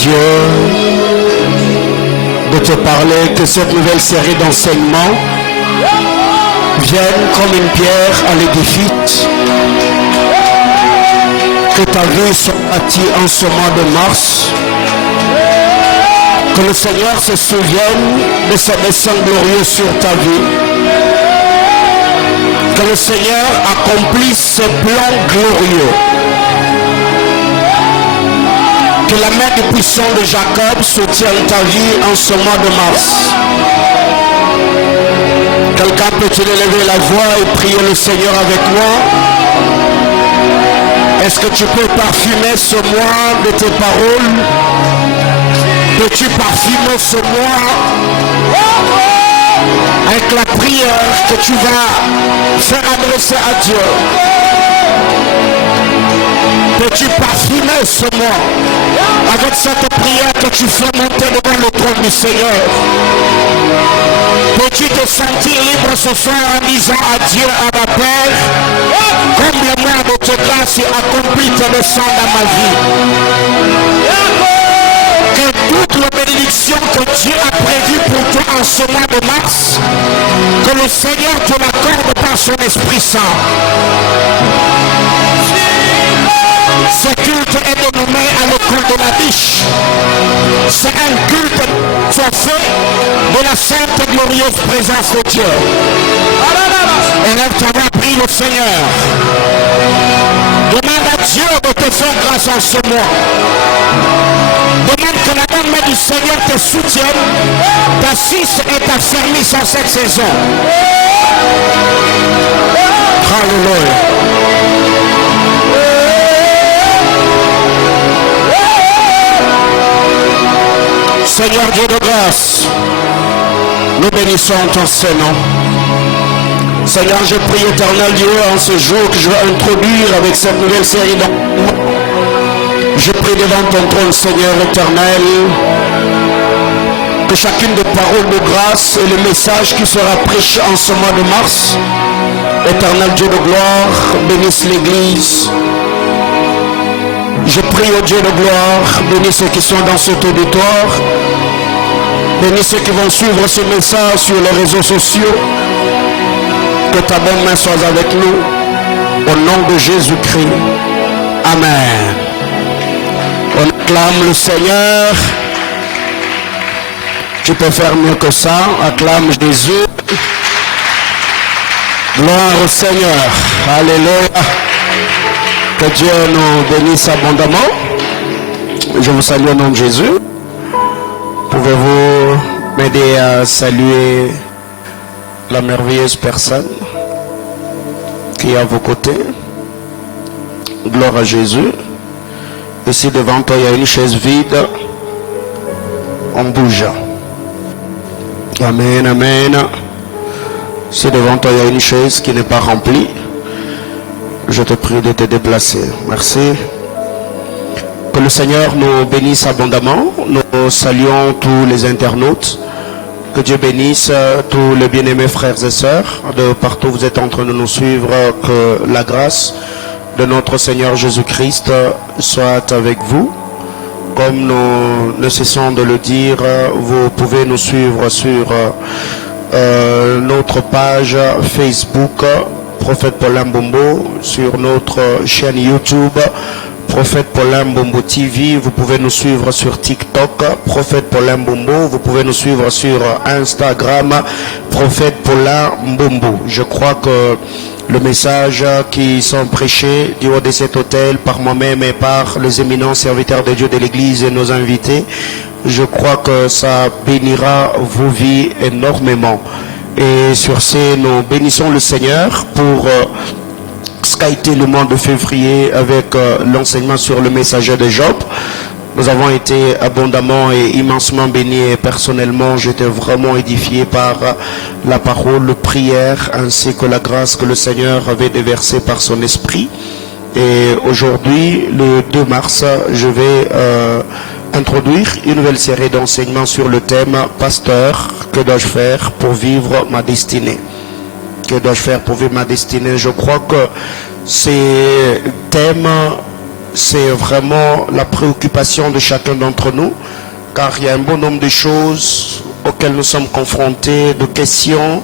Dieu de te parler, que cette nouvelle série d'enseignements vienne comme une pierre à l'édifice, que ta vie soit bâtie en ce mois de mars, que le Seigneur se souvienne de ses desseins glorieux sur ta vie, que le Seigneur accomplisse ses plans glorieux, que la main du puissant de Jacob soutienne ta vie en ce mois de mars. Quelqu'un peut-il élever la voix et prier le Seigneur avec moi? Est-ce que tu peux parfumer ce mois de tes paroles? Peux-tu parfumer ce mois avec la prière que tu vas faire adresser à Dieu? Peux-tu parfumer ce mois avec cette prière que tu fais monter devant le trône du Seigneur? Peux-tu te sentir libre ce soir en disant à Dieu, à ma Père, comble-moi de tes grâces et accomplis tes desseins dans ma vie. Que toutes les bénédictions que Dieu a prévues pour toi en ce mois de mars, que le Seigneur te l'accorde par son Esprit Saint. Ce culte est dénommé à l'école de la biche. C'est un culte fait de la sainte et glorieuse présence de Dieu. Élève ta voix, prie le Seigneur. Demande à Dieu de te faire grâce en ce mois. Demande que la bonne main du Seigneur te soutienne, t'assiste et t'affermisse en cette saison. Alléluia. Seigneur Dieu de grâce, nous bénissons ton Saint-Nom. Seigneur, je prie éternel Dieu en ce jour que je vais introduire avec cette nouvelle série d'enseignements. Je prie devant ton trône, Seigneur éternel, que chacune des paroles de grâce et le message qui sera prêché en ce mois de mars, éternel Dieu de gloire, bénisse l'Église. Je prie au Dieu de gloire, bénis ceux qui sont dans cet auditoire, bénis ceux qui vont suivre ce message sur les réseaux sociaux. Que ta bonne main soit avec nous, au nom de Jésus-Christ. Amen. On acclame le Seigneur. Tu peux faire mieux que ça. Acclame Jésus. Gloire au Seigneur. Alléluia. Que Dieu nous bénisse abondamment. Je vous salue au nom de Jésus. Pouvez-vous m'aider à saluer la merveilleuse personne qui est à vos côtés? Gloire à Jésus. Ici devant toi, il y a une chaise vide. On bouge. Amen, amen. Ici devant toi, il y a une chaise qui n'est pas remplie. Je te prie de te déplacer. Merci. Que le Seigneur nous bénisse abondamment. Nous saluons tous les internautes. Que Dieu bénisse tous les bien-aimés frères et sœurs de partout où vous êtes en train de nous suivre. Que la grâce de notre Seigneur Jésus-Christ soit avec vous. Comme nous ne cessons de le dire, vous pouvez nous suivre sur notre page Facebook Prophète Paulin Mbombo, sur notre chaîne YouTube Prophète Paulin Mbombo TV. Vous pouvez nous suivre sur TikTok Prophète Paulin Mbombo. Vous pouvez nous suivre sur Instagram Prophète Paulin Mbombo. Je crois que le message qui sont prêchés du haut de cet hôtel par moi-même et par les éminents serviteurs de Dieu de l'église et nos invités, je crois que ça bénira vos vies énormément. Et sur ce, nous bénissons le Seigneur pour ce qu'a été le mois de février avec l'enseignement sur le messager de Job. Nous avons été abondamment et immensement bénis et personnellement, j'étais vraiment édifié par la parole, la prière ainsi que la grâce que le Seigneur avait déversée par son esprit. Et aujourd'hui, le 2 mars, je vais introduire une nouvelle série d'enseignements sur le thème « Pasteur, que dois-je faire pour vivre ma destinée ?» Que dois-je faire pour vivre ma destinée? Je crois que ces thèmes c'est vraiment la préoccupation de chacun d'entre nous, car il y a un bon nombre de choses auxquelles nous sommes confrontés, de questions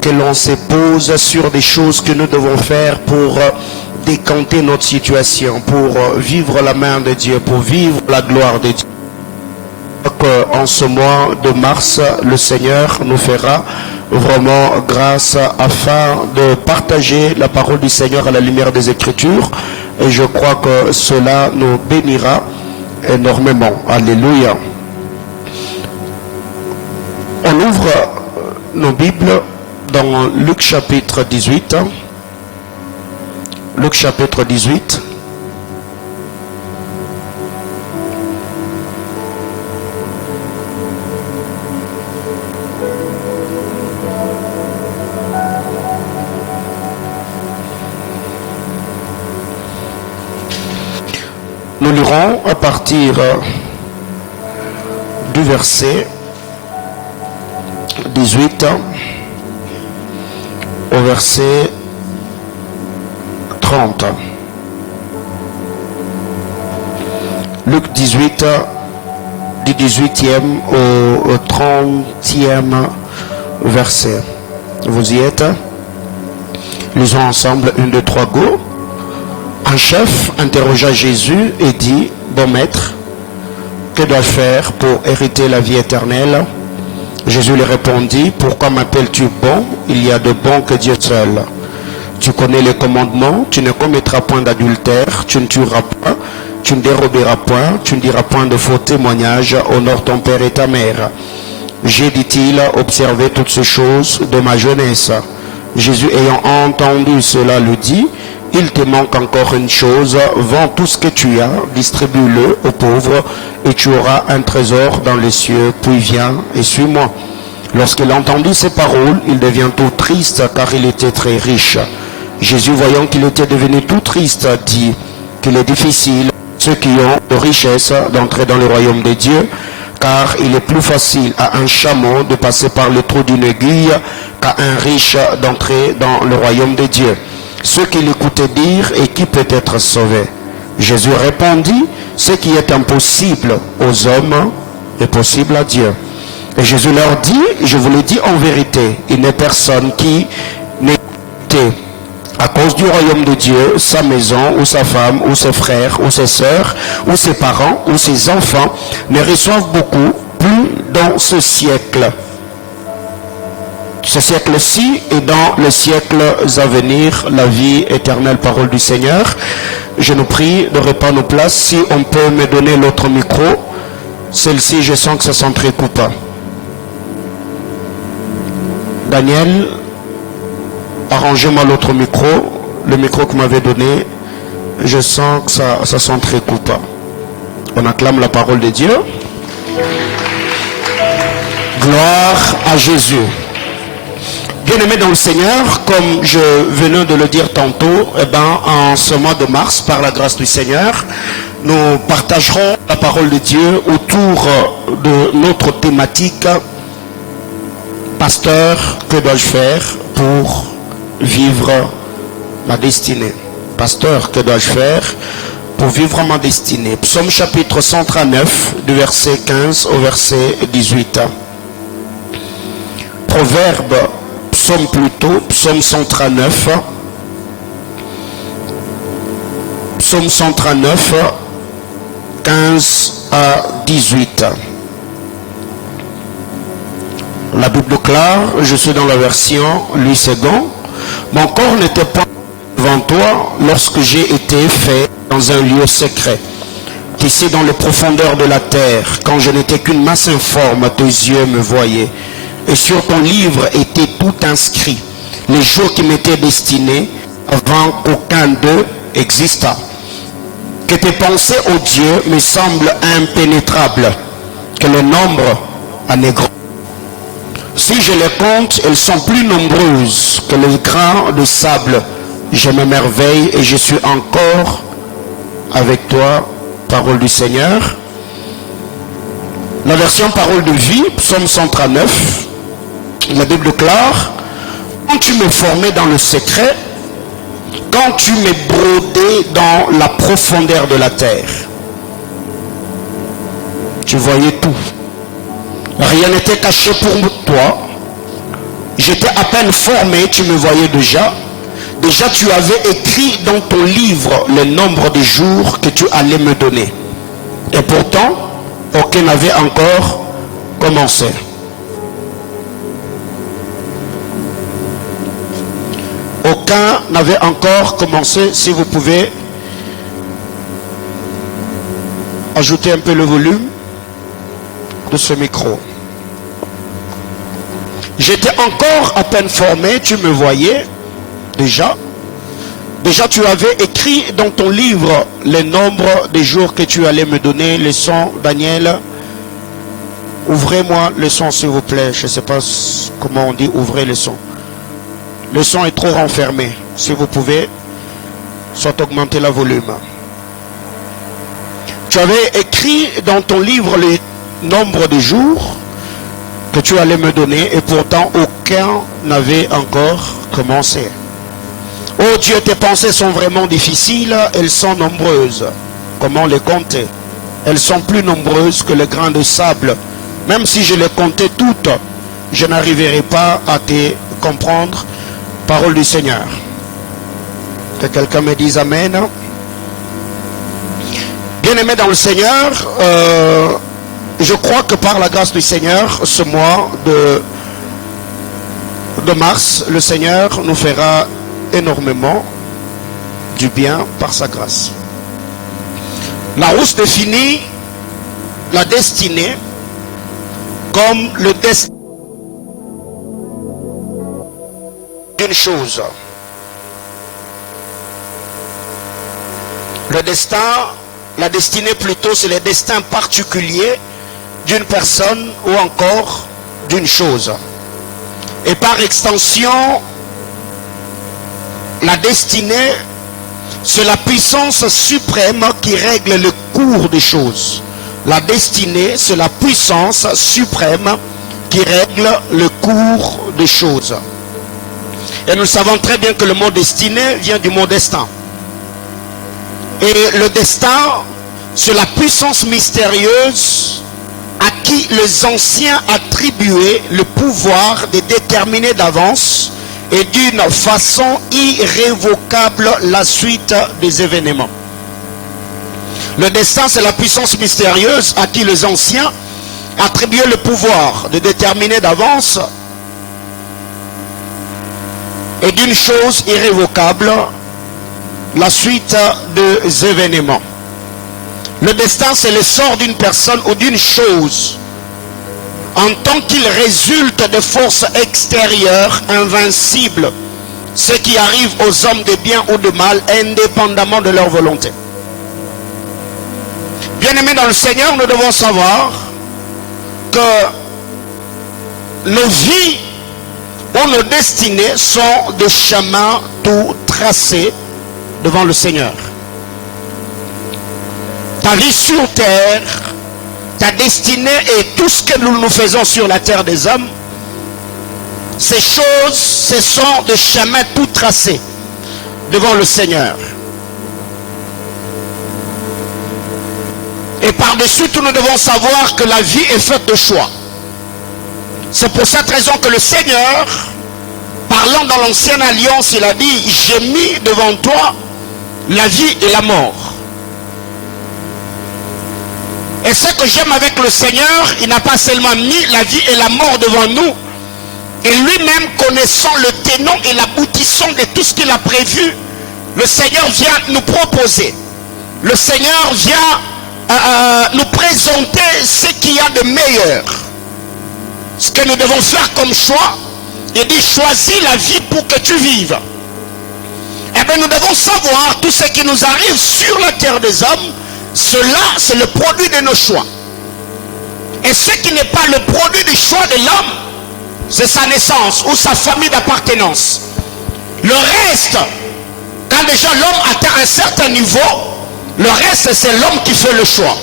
que l'on se pose sur des choses que nous devons faire pour décanter notre situation, pour vivre la main de Dieu, pour vivre la gloire de Dieu. En ce mois de mars, le Seigneur nous fera vraiment grâce afin de partager la parole du Seigneur à la lumière des Écritures, et je crois que cela nous bénira énormément. Alléluia. On ouvre nos Bibles dans Luc chapitre 18. Luc chapitre 18. Nous lirons à partir du verset 18 au verset 30. Luc 18, du 18e au 30e verset. Vous y êtes? Lisons ensemble 1, 2, 3, go. Un chef interrogea Jésus et dit: Bon maître, que dois-je faire pour hériter la vie éternelle? Jésus lui répondit: Pourquoi m'appelles-tu bon? Il y a de bon que Dieu seul. Tu connais les commandements: tu ne commettras point d'adultère, tu ne tueras point, tu ne déroberas point, tu ne diras point de faux témoignages, honore ton père et ta mère. J'ai, dit-il, observé toutes ces choses de ma jeunesse. Jésus, ayant entendu cela, lui dit: Il te manque encore une chose, vends tout ce que tu as, distribue-le aux pauvres, et tu auras un trésor dans les cieux, puis viens et suis-moi. Lorsqu'il entendit ces paroles, il devint tout triste, car il était très riche. Jésus, voyant qu'il était devenu tout triste, dit qu'il est difficile, ceux qui ont de richesses, d'entrer dans le royaume de Dieu, car il est plus facile à un chameau de passer par le trou d'une aiguille qu'à un riche d'entrer dans le royaume de Dieu. Ceux qui l'écoutaient dire: et qui peut être sauvé? Jésus répondit: ce qui est impossible aux hommes est possible à Dieu. Et Jésus leur dit: je vous le dis en vérité, il n'est personne qui n'ait quitté à cause du royaume de Dieu sa maison ou sa femme ou ses frères ou ses sœurs ou ses parents ou ses enfants, ne reçoivent beaucoup plus dans ce siècle. Ce siècle-ci et dans les siècles à venir, la vie éternelle. Parole du Seigneur. Je nous prie de reprendre nos places. Si on peut me donner l'autre micro, celle-ci, je sens que ça s'entrecoupe. Daniel, arrangez-moi l'autre micro. Le micro que vous m'avez donné, je sens que ça s'entrecoupe. On acclame la parole de Dieu. Gloire à Jésus. Bien-aimés dans le Seigneur, comme je venais de le dire tantôt, en ce mois de mars, par la grâce du Seigneur, nous partagerons la parole de Dieu autour de notre thématique: Pasteur, que dois-je faire pour vivre ma destinée? Pasteur, que dois-je faire pour vivre ma destinée? Psaume chapitre 139, du verset 15 au verset 18. Proverbe, Psaume 139. Psaume 139, 15 à 18. La Bible claire, je suis dans la version Louis II. Mon corps n'était pas devant toi lorsque j'ai été fait dans un lieu secret, tissé dans les profondeurs de la terre, quand je n'étais qu'une masse informe, tes yeux me voyaient. Et sur ton livre était tout inscrit, les jours qui m'étaient destinés avant qu'aucun d'eux existât. Que tes pensées, ô Dieu, me semblent impénétrables, que le nombre en est grand. Si je les compte, elles sont plus nombreuses que les grains de sable. Je m'émerveille et je suis encore avec toi. Parole du Seigneur. La version parole de vie, psaume 139. La Bible claire: quand tu me formais dans le secret, quand tu m'es brodé dans la profondeur de la terre, tu voyais tout. Rien n'était caché pour toi. J'étais à peine formé, tu me voyais déjà. Déjà tu avais écrit dans ton livre le nombre de jours que tu allais me donner. Et pourtant, aucun n'avait encore commencé. Aucun n'avait encore commencé. Si vous pouvez ajouter un peu le volume de ce micro. J'étais encore à peine formé, tu me voyais déjà. Déjà tu avais écrit dans ton livre le nombre des jours que tu allais me donner. Le son, Daniel, ouvrez-moi le son s'il vous plaît. Je ne sais pas comment on dit ouvrez le son. Le son est trop renfermé. Si vous pouvez, soit augmenter le volume. Tu avais écrit dans ton livre le nombre de jours que tu allais me donner et pourtant aucun n'avait encore commencé. Oh Dieu, tes pensées sont vraiment difficiles, elles sont nombreuses. Comment les compter? Elles sont plus nombreuses que les grains de sable. Même si je les comptais toutes, je n'arriverai pas à te comprendre. Parole du Seigneur. Que quelqu'un me dise Amen. Bien-aimé dans le Seigneur, je crois que par la grâce du Seigneur, ce mois de mars, le Seigneur nous fera énormément du bien par sa grâce. La rousse définit la destinée comme le destin d'une chose. Le destin, la destinée plutôt, c'est le destin particulier d'une personne ou encore d'une chose. Et par extension, la destinée, c'est la puissance suprême qui règle le cours des choses. La destinée, c'est la puissance suprême qui règle le cours des choses. Et nous savons très bien que le mot destinée vient du mot destin. Et le destin, c'est la puissance mystérieuse à qui les anciens attribuaient le pouvoir de déterminer d'avance et d'une façon irrévocable la suite des événements. Le destin, c'est la puissance mystérieuse à qui les anciens attribuaient le pouvoir de déterminer d'avance et d'une chose irrévocable la suite des événements. Le destin, c'est le sort d'une personne ou d'une chose en tant qu'il résulte de forces extérieures invincibles, ce qui arrive aux hommes de bien ou de mal, indépendamment de leur volonté. Bien-aimés dans le Seigneur, nous devons savoir que nos vies ou nos destinées sont des chemins tout tracés devant le Seigneur. Ta vie sur terre, ta destinée et tout ce que nous faisons sur la terre des hommes, ces choses, ce sont des chemins tout tracés devant le Seigneur. Et par-dessus tout, nous devons savoir que la vie est faite de choix. C'est pour cette raison que le Seigneur, parlant dans l'ancienne alliance, il a dit, j'ai mis devant toi la vie et la mort. Et ce que j'aime avec le Seigneur, il n'a pas seulement mis la vie et la mort devant nous, et lui-même connaissant le tenant et l'aboutissant de tout ce qu'il a prévu, le Seigneur vient nous proposer. Le Seigneur vient nous présenter ce qu'il y a de meilleur. Ce que nous devons faire comme choix, il dit choisis la vie pour que tu vives. Eh bien nous devons savoir tout ce qui nous arrive sur la terre des hommes, cela c'est le produit de nos choix. Et ce qui n'est pas le produit du choix de l'homme, c'est sa naissance ou sa famille d'appartenance. Le reste, quand déjà l'homme atteint un certain niveau, le reste c'est l'homme qui fait le choix.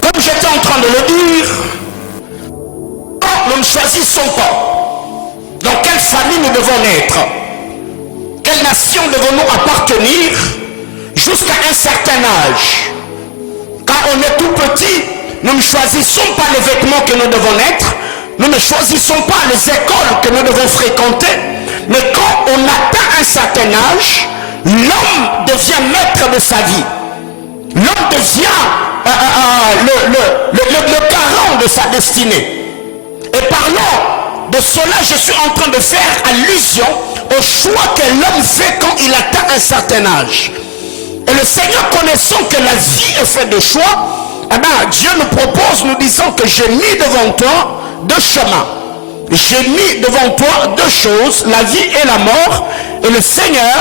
Comme j'étais en train de le dire, nous ne choisissons pas dans quelle famille nous devons naître. quelle nation devons-nous appartenir jusqu'à un certain âge? Quand on est tout petit, nous ne choisissons pas les vêtements que nous devons mettre, nous ne choisissons pas les écoles que nous devons fréquenter, mais quand on atteint un certain âge, l'homme devient maître de sa vie. L'homme devient le garant de sa destinée. Et parlant de cela, je suis en train de faire allusion au choix que l'homme fait quand il atteint un certain âge. Et le Seigneur, connaissant que la vie est faite de choix, Dieu nous propose, nous disant que j'ai mis devant toi deux chemins. J'ai mis devant toi deux choses, la vie et la mort. Et le Seigneur,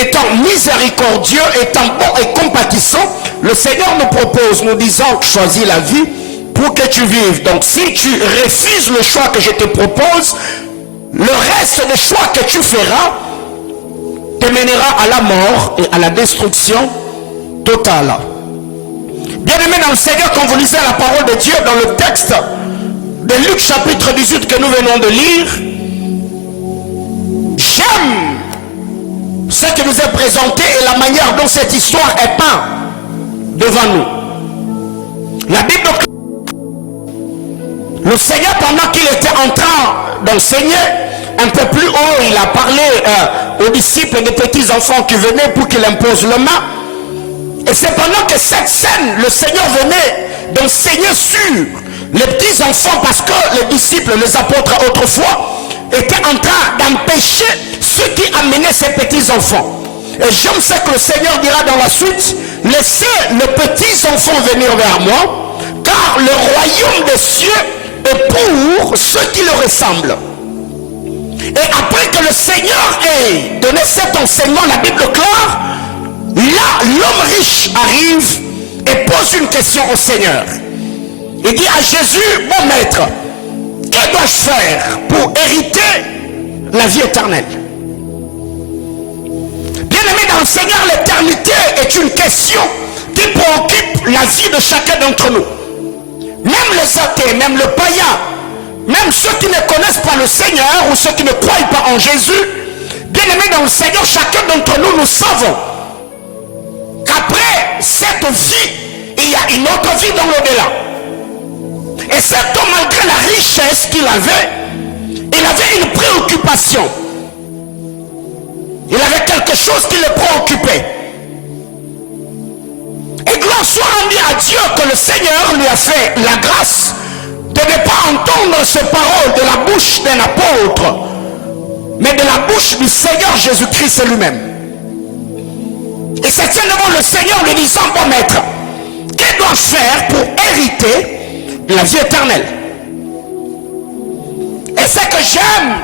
étant miséricordieux, étant bon et compatissant, le Seigneur nous propose, nous disant, choisis la vie pour que tu vives. Donc si tu refuses le choix que je te propose, le reste des choix que tu feras te mènera à la mort et à la destruction totale. Bien-aimés dans le Seigneur, quand vous lisez la parole de Dieu dans le texte de Luc chapitre 18 que nous venons de lire, j'aime ce qui nous est présenté et la manière dont cette histoire est peinte devant nous. La Bible, le Seigneur, pendant qu'il était en train d'enseigner, un peu plus haut, il a parlé aux disciples et des petits enfants qui venaient pour qu'il impose le main. Et c'est pendant que cette scène, le Seigneur venait d'enseigner sur les petits enfants, parce que les disciples, les apôtres autrefois, étaient en train d'empêcher ceux qui amenaient ces petits enfants. Et j'aime ce que le Seigneur dira dans la suite: laissez les petits enfants venir vers moi, car le royaume des cieux est pour ceux qui le ressemblent. Et après que le Seigneur ait donné cet enseignement, la Bible déclare, là l'homme riche arrive et pose une question au Seigneur. Il dit à Jésus: bon maître, que dois-je faire pour hériter la vie éternelle? Bien-aimé dans le Seigneur, l'éternité est une question qui préoccupe la vie de chacun d'entre nous. Même les athées, même le païen, même ceux qui ne connaissent pas le Seigneur ou ceux qui ne croient pas en Jésus, bien-aimés dans le Seigneur, chacun d'entre nous, nous savons qu'après cette vie, il y a une autre vie dans l'au-delà. Et cet homme, malgré la richesse qu'il avait, il avait une préoccupation. Il avait quelque chose qui le préoccupait. Et gloire soit rendue à Dieu que le Seigneur lui a fait la grâce de ne pas entendre ces paroles de la bouche d'un apôtre, mais de la bouche du Seigneur Jésus-Christ lui-même. Et c'est devant le Seigneur lui disant: bon maître, que dois-je faire pour hériter la vie éternelle? Et ce que j'aime,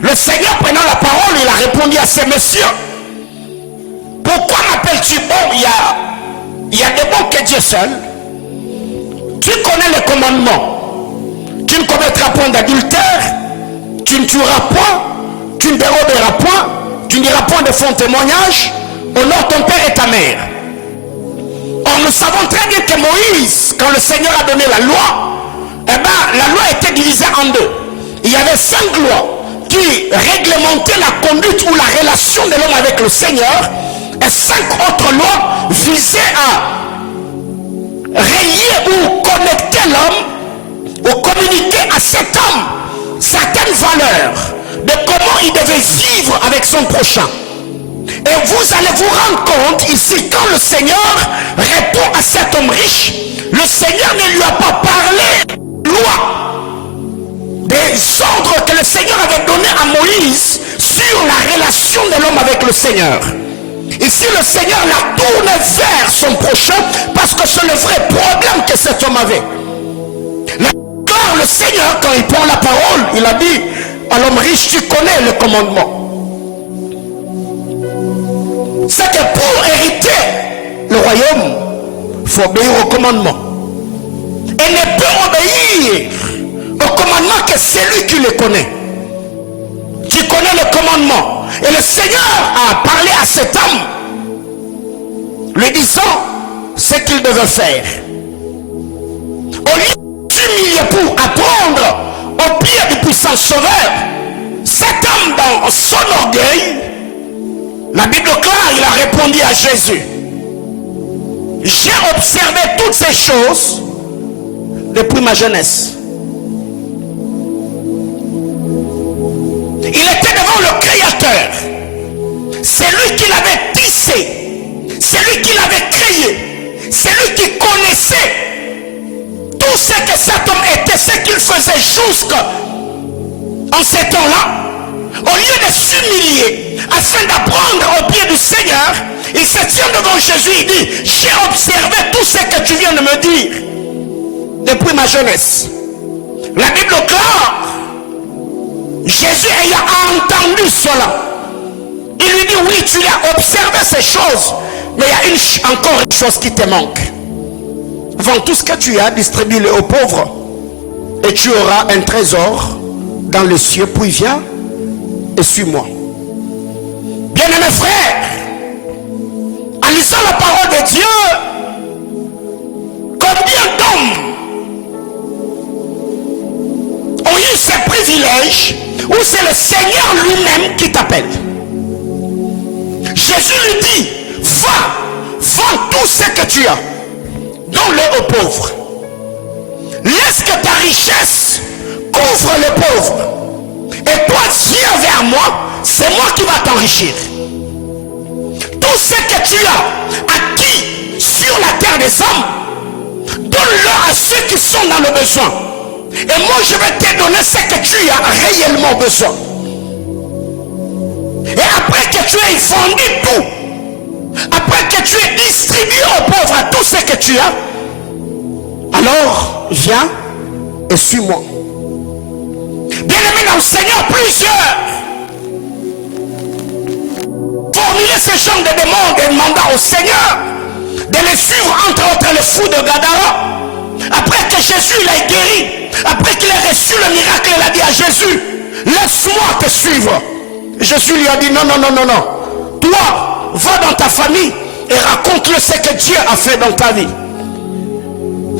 le Seigneur, prenant la parole, il a répondu à ces messieurs: pourquoi m'appelles-tu bon? Il y a des bons que Dieu seul. Tu connais les commandements. Tu ne commettras point d'adultère, tu ne tueras point, tu ne déroberas point, tu ne diras point de faux témoignages, honore ton père et ta mère. Or nous savons très bien que Moïse, quand le Seigneur a donné la loi, la loi était divisée en deux. Il y avait 5 lois qui réglementaient la conduite ou la relation de l'homme avec le Seigneur, et 5 autres lois visaient à relier ou connecter l'homme ou communiquer à cet homme certaines valeurs de comment il devait vivre avec son prochain. Et vous allez vous rendre compte ici, quand le Seigneur répond à cet homme riche, le Seigneur ne lui a pas parlé de loi, des ordres que le Seigneur avait donnés à Moïse sur la relation de l'homme avec le Seigneur. Ici, le Seigneur l'a tourné vers son prochain, parce que c'est le vrai problème que cet homme avait. Car le Seigneur, quand il prend la parole, il a dit à l'homme riche: tu connais le commandement. C'est que pour hériter le royaume, il faut obéir au commandement. Et ne peut obéir au commandement que celui qui le connaît. Tu connais le commandement. Et le Seigneur a parlé à cet homme, lui disant ce qu'il devait faire. Au lieu de s'humilier pour apprendre au pied du puissant sauveur, cet homme, dans son orgueil, La Bible claire, il a répondu à Jésus. J'ai observé toutes ces choses depuis ma jeunesse. Il était devant le Créateur. C'est lui qui l'avait tissé. C'est lui qui l'avait créé. C'est lui qui connaissait tout ce que cet homme était, ce qu'il faisait jusqu'en ces temps-là. Au lieu de s'humilier afin d'apprendre au pied du Seigneur, il se tient devant Jésus. Il dit, j'ai observé tout ce que tu viens de me dire depuis ma jeunesse. La Bible clare, Jésus ayant entendu cela, il lui dit, oui, tu as observé ces choses, mais il y a encore une chose qui te manque. Vends tout ce que tu as, distribue-le aux pauvres, et tu auras un trésor dans les cieux. Puis viens et suis-moi. Bien-aimés frères, en lisant la parole de Dieu, combien d'hommes ont eu ce privilège où c'est le Seigneur lui-même qui t'appelle. Jésus lui dit, va, vends tout ce que tu as, donne-le aux pauvres. Laisse que ta richesse couvre les pauvres. Et toi, viens vers moi, c'est moi qui va t'enrichir. Tout ce que tu as acquis sur la terre des hommes, donne-le à ceux qui sont dans le besoin. Et moi, je vais te donner ce que tu as réellement besoin. Et après que tu aies vendu tout, après que tu aies distribué aux pauvres à tout ce que tu as, alors viens et suis-moi. Bien-aimés dans le Seigneur, plusieurs formulaient ce genre de demande et demanda au Seigneur de les suivre, entre autres le fou de Gadara. Après que Jésus l'a guéri, après qu'il ait reçu le miracle, il a dit à Jésus, laisse-moi te suivre. Jésus lui a dit, non, non, non, non, non. Toi, va dans ta famille et raconte-le ce que Dieu a fait dans ta vie.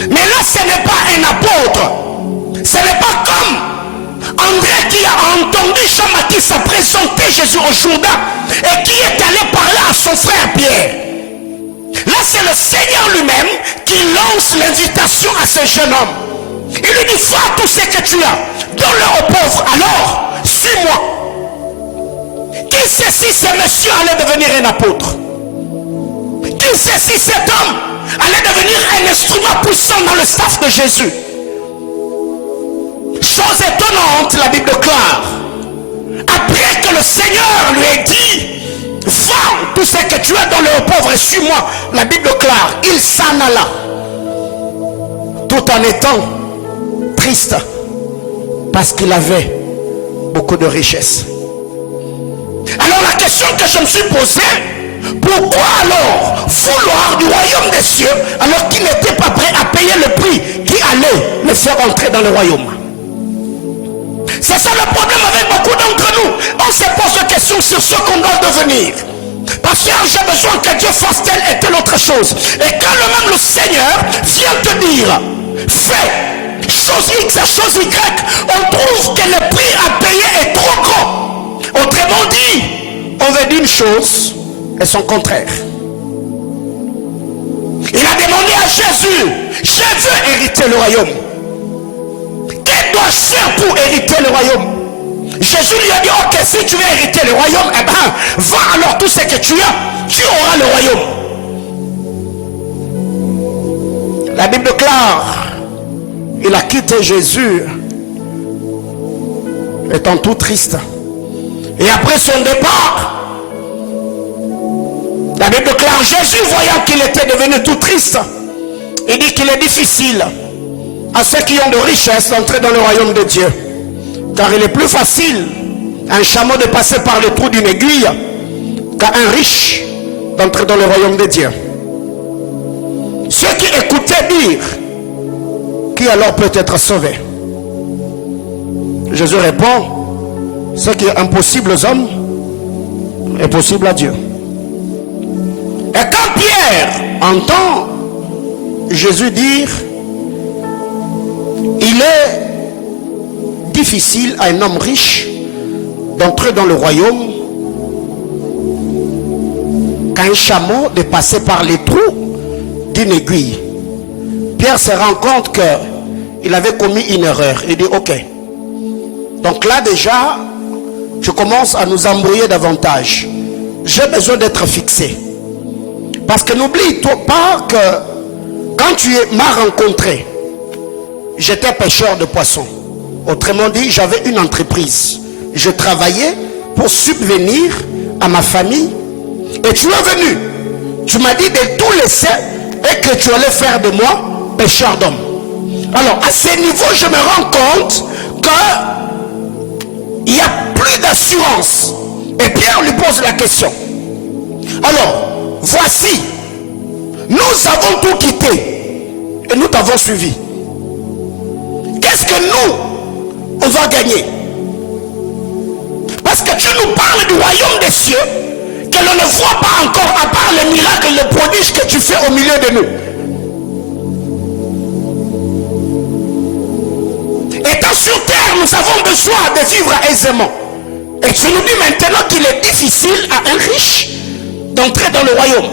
Mais là, ce n'est pas un apôtre. Ce n'est pas comme André qui a entendu Jean-Baptiste présenter Jésus au Jourdain et qui est allé parler à son frère Pierre. Là, c'est le Seigneur lui-même qui lance l'invitation à ce jeune homme. Il lui dit, va tout ce que tu as, donne-le aux pauvres, alors, suis-moi. Qui sait si ce monsieur allait devenir un apôtre? Qui sait si cet homme allait devenir un instrument puissant dans le staff de Jésus? Chose étonnante, la Bible clare. Après que le Seigneur lui ait dit, vends tout ce que tu as dans le pauvre et suis-moi, la Bible clare, il s'en alla. Tout en étant triste parce qu'il avait beaucoup de richesses. Alors la question que je me suis posée, pourquoi alors vouloir du royaume des cieux alors qu'il n'était pas prêt à payer le prix qui allait le faire entrer dans le royaume? C'est ça le problème avec beaucoup d'entre nous. On se pose des questions sur ce qu'on doit devenir. Parce que j'ai besoin que Dieu fasse telle et telle autre chose. Et quand même le Seigneur vient te dire, fais chose X à chose Y, on trouve que le prix à payer est trop grand. Autrement dit, on veut dire une chose et son contraire. Il a demandé à Jésus, je veux hériter le royaume. Que dois-je faire pour hériter le royaume? Jésus lui a dit, ok, si tu veux hériter le royaume, eh bien, va alors tout ce que tu as, tu auras le royaume. La Bible clare, il a quitté Jésus, étant tout triste. Et après son départ, la Bible clare, Jésus voyant qu'il était devenu tout triste, il dit qu'il est difficile à ceux qui ont de richesses d'entrer dans le royaume de Dieu. Car il est plus facile à un chameau de passer par le trou d'une aiguille qu'à un riche d'entrer dans le royaume de Dieu. Ceux qui écoutaient dire, qui alors peut être sauvé? Jésus répond, ce qui est impossible aux hommes est possible à Dieu. Et quand Pierre entend Jésus dire, il est difficile à un homme riche d'entrer dans le royaume, un chameau de passer par les trous d'une aiguille. Pierre se rend compte qu'il avait commis une erreur. Il dit ok. Donc là déjà, je commence à nous embrouiller davantage. J'ai besoin d'être fixé. Parce que n'oublie pas que quand tu m'as rencontré, j'étais pêcheur de poissons. Autrement dit, j'avais une entreprise. Je travaillais pour subvenir à ma famille. Et tu es venu. Tu m'as dit de tout laisser et que tu allais faire de moi pêcheur d'hommes. Alors, à ce niveau, je me rends compte qu'il n'y a plus d'assurance. Et Pierre lui pose la question. Alors, voici, nous avons tout quitté et nous t'avons suivi. Qu'est-ce que nous, on va gagner? Parce que tu nous parles du royaume des cieux que l'on ne voit pas encore à part les miracles, les prodiges que tu fais au milieu de nous. Étant sur terre, nous avons besoin de vivre aisément. Et tu nous dis maintenant qu'il est difficile à un riche d'entrer dans le royaume.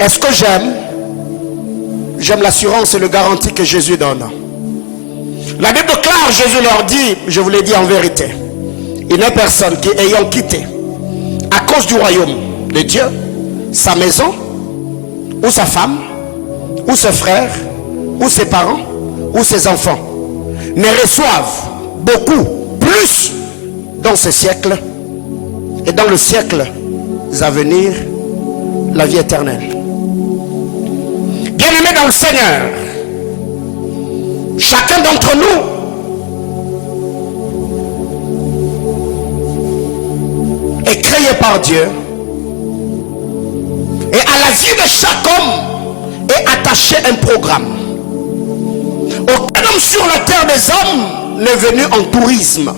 Est-ce que j'aime? J'aime l'assurance et le garantie que Jésus donne. La Bible déclare, Jésus leur dit, je vous l'ai dit en vérité, il n'est personne qui ayant quitté à cause du royaume de Dieu, sa maison, ou sa femme, ou ses frères, ou ses parents, ou ses enfants, ne reçoivent beaucoup plus dans ce siècle et dans le siècle à venir la vie éternelle. Bien-aimés dans le Seigneur, chacun d'entre nous est créé par Dieu et à la vie de chaque homme est attaché un programme. Aucun homme sur la terre des hommes n'est venu en tourisme.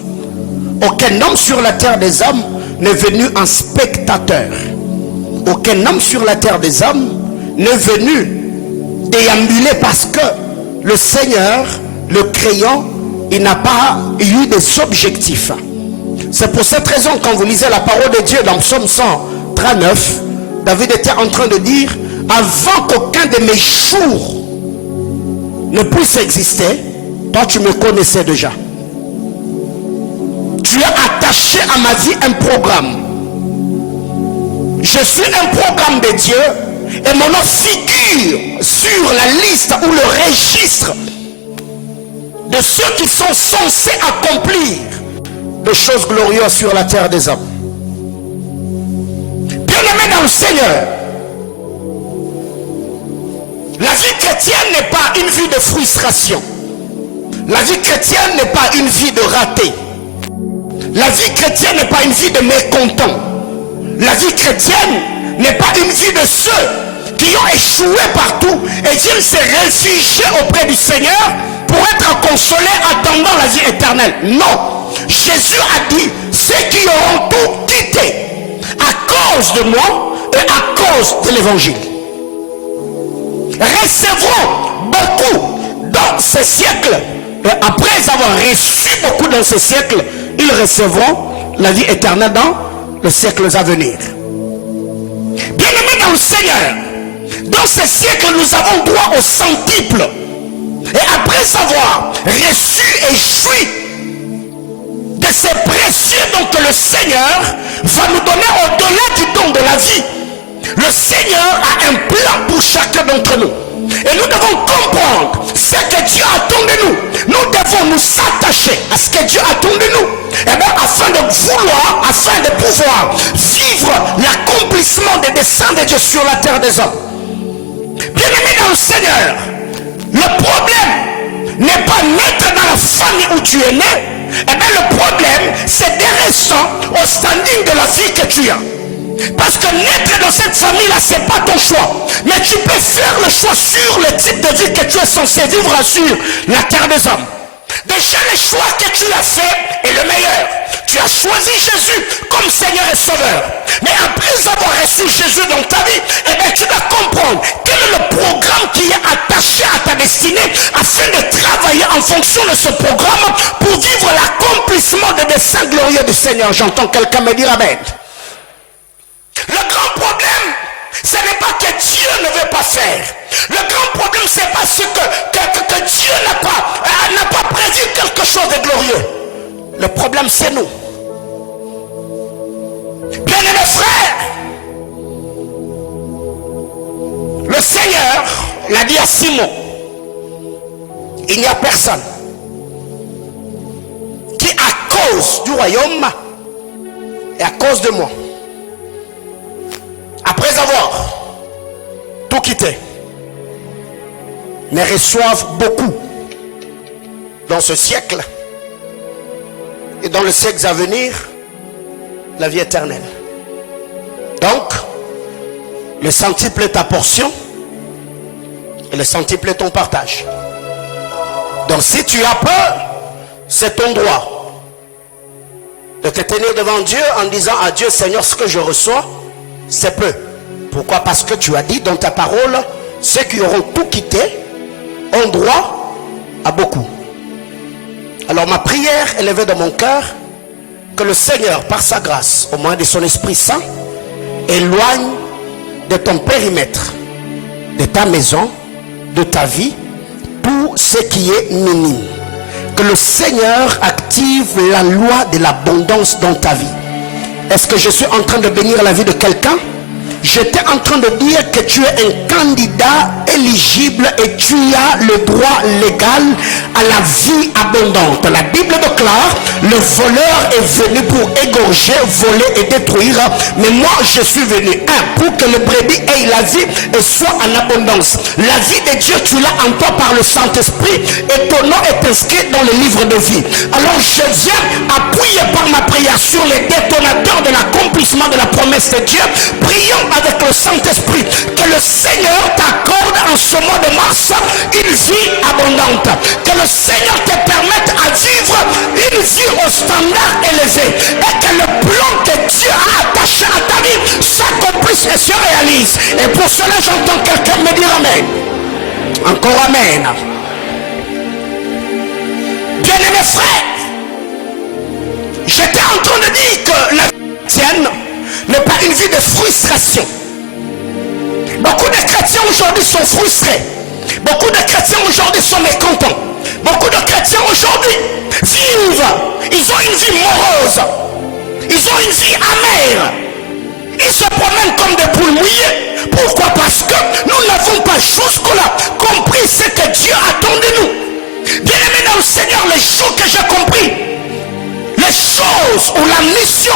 Aucun homme sur la terre des hommes n'est venu en spectateur. Aucun homme sur la terre des hommes n'est venu déambuler parce que le Seigneur, le créant, il n'a pas eu des objectifs. C'est pour cette raison, quand vous lisez la parole de Dieu dans Psaume 139, David était en train de dire, avant qu'aucun de mes jours ne puisse exister, toi tu me connaissais déjà. Tu as attaché à ma vie un programme. Je suis un programme de Dieu et mon nom figure sur la liste ou le registre de ceux qui sont censés accomplir des choses glorieuses sur la terre des hommes. Bien-aimés dans le Seigneur, la vie chrétienne n'est pas une vie de frustration. La vie chrétienne n'est pas une vie de raté. La vie chrétienne n'est pas une vie de mécontent. La vie chrétienne n'est pas une vie de ceux qui ont échoué partout et viennent se réfugier auprès du Seigneur pour être consolés attendant la vie éternelle. Non, Jésus a dit, ceux qui auront tout quitté à cause de moi et à cause de l'évangile recevront beaucoup dans ce siècle. Et après avoir reçu beaucoup dans ce siècle, ils recevront la vie éternelle dans les siècles à venir. Bien-aimés dans le Seigneur, dans ce siècle, nous avons droit au centuple. Et après avoir reçu et joui de ces précieux dons que le Seigneur va nous donner au-delà du don de la vie, le Seigneur a un plan pour chacun d'entre nous. Et nous devons comprendre ce que Dieu attend de nous. Nous devons nous attacher à ce que Dieu attend de nous. Et bien, afin de vouloir, afin de pouvoir vivre l'accomplissement des desseins de Dieu sur la terre des hommes. Bien-aimés dans le Seigneur, le problème n'est pas naître dans la famille où tu es né. Et bien, le problème, c'est de rester au standing de la vie que tu as. Parce que naître dans cette famille-là, ce n'est pas ton choix. Mais tu peux faire le choix sur le type de vie que tu es censé vivre sur la terre des hommes. Déjà, le choix que tu as fait est le meilleur. Tu as choisi Jésus comme Seigneur et Sauveur. Mais après avoir reçu Jésus dans ta vie, eh bien, tu dois comprendre quel est le programme qui est attaché à ta destinée afin de travailler en fonction de ce programme pour vivre l'accomplissement des desseins glorieux du Seigneur. J'entends quelqu'un me dire Amen. Le grand problème, ce n'est pas que Dieu ne veut pas faire. Le grand problème, c'est parce que Dieu n'a pas prévu quelque chose de glorieux. Le problème, c'est nous. Bien-aimés frères, le Seigneur l'a dit à Simon, il n'y a personne qui, à cause du royaume et à cause de moi, après avoir tout quitté, ne reçoivent beaucoup dans ce siècle et dans le siècle à venir la vie éternelle. Donc, le centuple est ta portion et le centuple est ton partage. Donc si tu as peur, c'est ton droit de te tenir devant Dieu en disant à Dieu, Seigneur, ce que je reçois, c'est peu. Pourquoi? Parce que tu as dit dans ta parole, ceux qui auront tout quitté ont droit à beaucoup. Alors ma prière est élevée dans mon cœur, que le Seigneur, par sa grâce, au moyen de son Esprit Saint, éloigne de ton périmètre, de ta maison, de ta vie, tout ce qui est minime. Que le Seigneur active la loi de l'abondance dans ta vie. Est-ce que je suis en train de bénir la vie de quelqu'un? J'étais en train de dire que tu es un candidat éligible et tu as le droit légal à la vie abondante. La Bible déclare, le voleur est venu pour égorger, voler et détruire. Mais moi, je suis venu, pour que le brebis ait la vie et soit en abondance. La vie de Dieu, tu l'as en toi par le Saint-Esprit et ton nom est inscrit dans le livre de vie. Alors je viens appuyer par ma prière sur les détonateurs de l'accomplissement de la promesse de Dieu. Prions avec le Saint-Esprit que le Seigneur t'accorde en ce mois de mars une vie abondante, que le Seigneur te permette à vivre une vie au standard élevé et que le plan que Dieu a attaché à ta vie s'accomplisse et se réalise. Et pour cela, j'entends quelqu'un me dire amen. Encore amen. Bien-aimés frères, j'étais en train de dire que la vie chrétienne n'est pas une vie de frustration. Beaucoup de chrétiens aujourd'hui sont frustrés. Beaucoup de chrétiens aujourd'hui sont mécontents. Beaucoup de chrétiens aujourd'hui vivent. Ils ont une vie morose. Ils ont une vie amère. Ils se promènent comme des poules mouillées. Pourquoi? Parce que nous n'avons pas jusque-là compris ce que Dieu attend de nous. Bien-aimés dans le Seigneur, les jours que j'ai compris, les choses ou la mission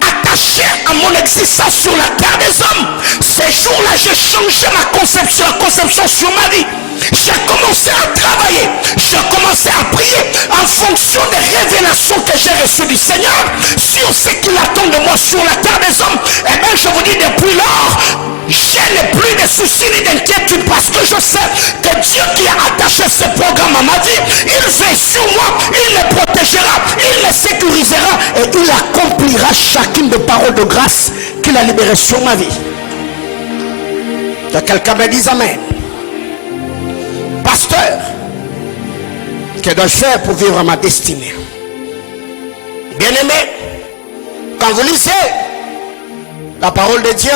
attaché à mon existence sur la terre des hommes, ces jours-là j'ai changé ma conception, la conception sur ma vie. J'ai commencé à travailler, j'ai commencé à prier en fonction des révélations que j'ai reçues du Seigneur sur ce qu'il attend de moi sur la terre des hommes. Et bien je vous dis, depuis lors, je n'ai plus de soucis ni d'inquiétude parce que je sais que Dieu qui a attaché ce programme à ma vie, il veille sur moi, il me protégera, il me sécurisera et il accomplira chacune des paroles de grâce qu'il a libérées sur ma vie. Que quelqu'un me dise amen. Pasteur, que dois-je faire pour vivre ma destinée? Bien-aimé, quand vous lisez la parole de Dieu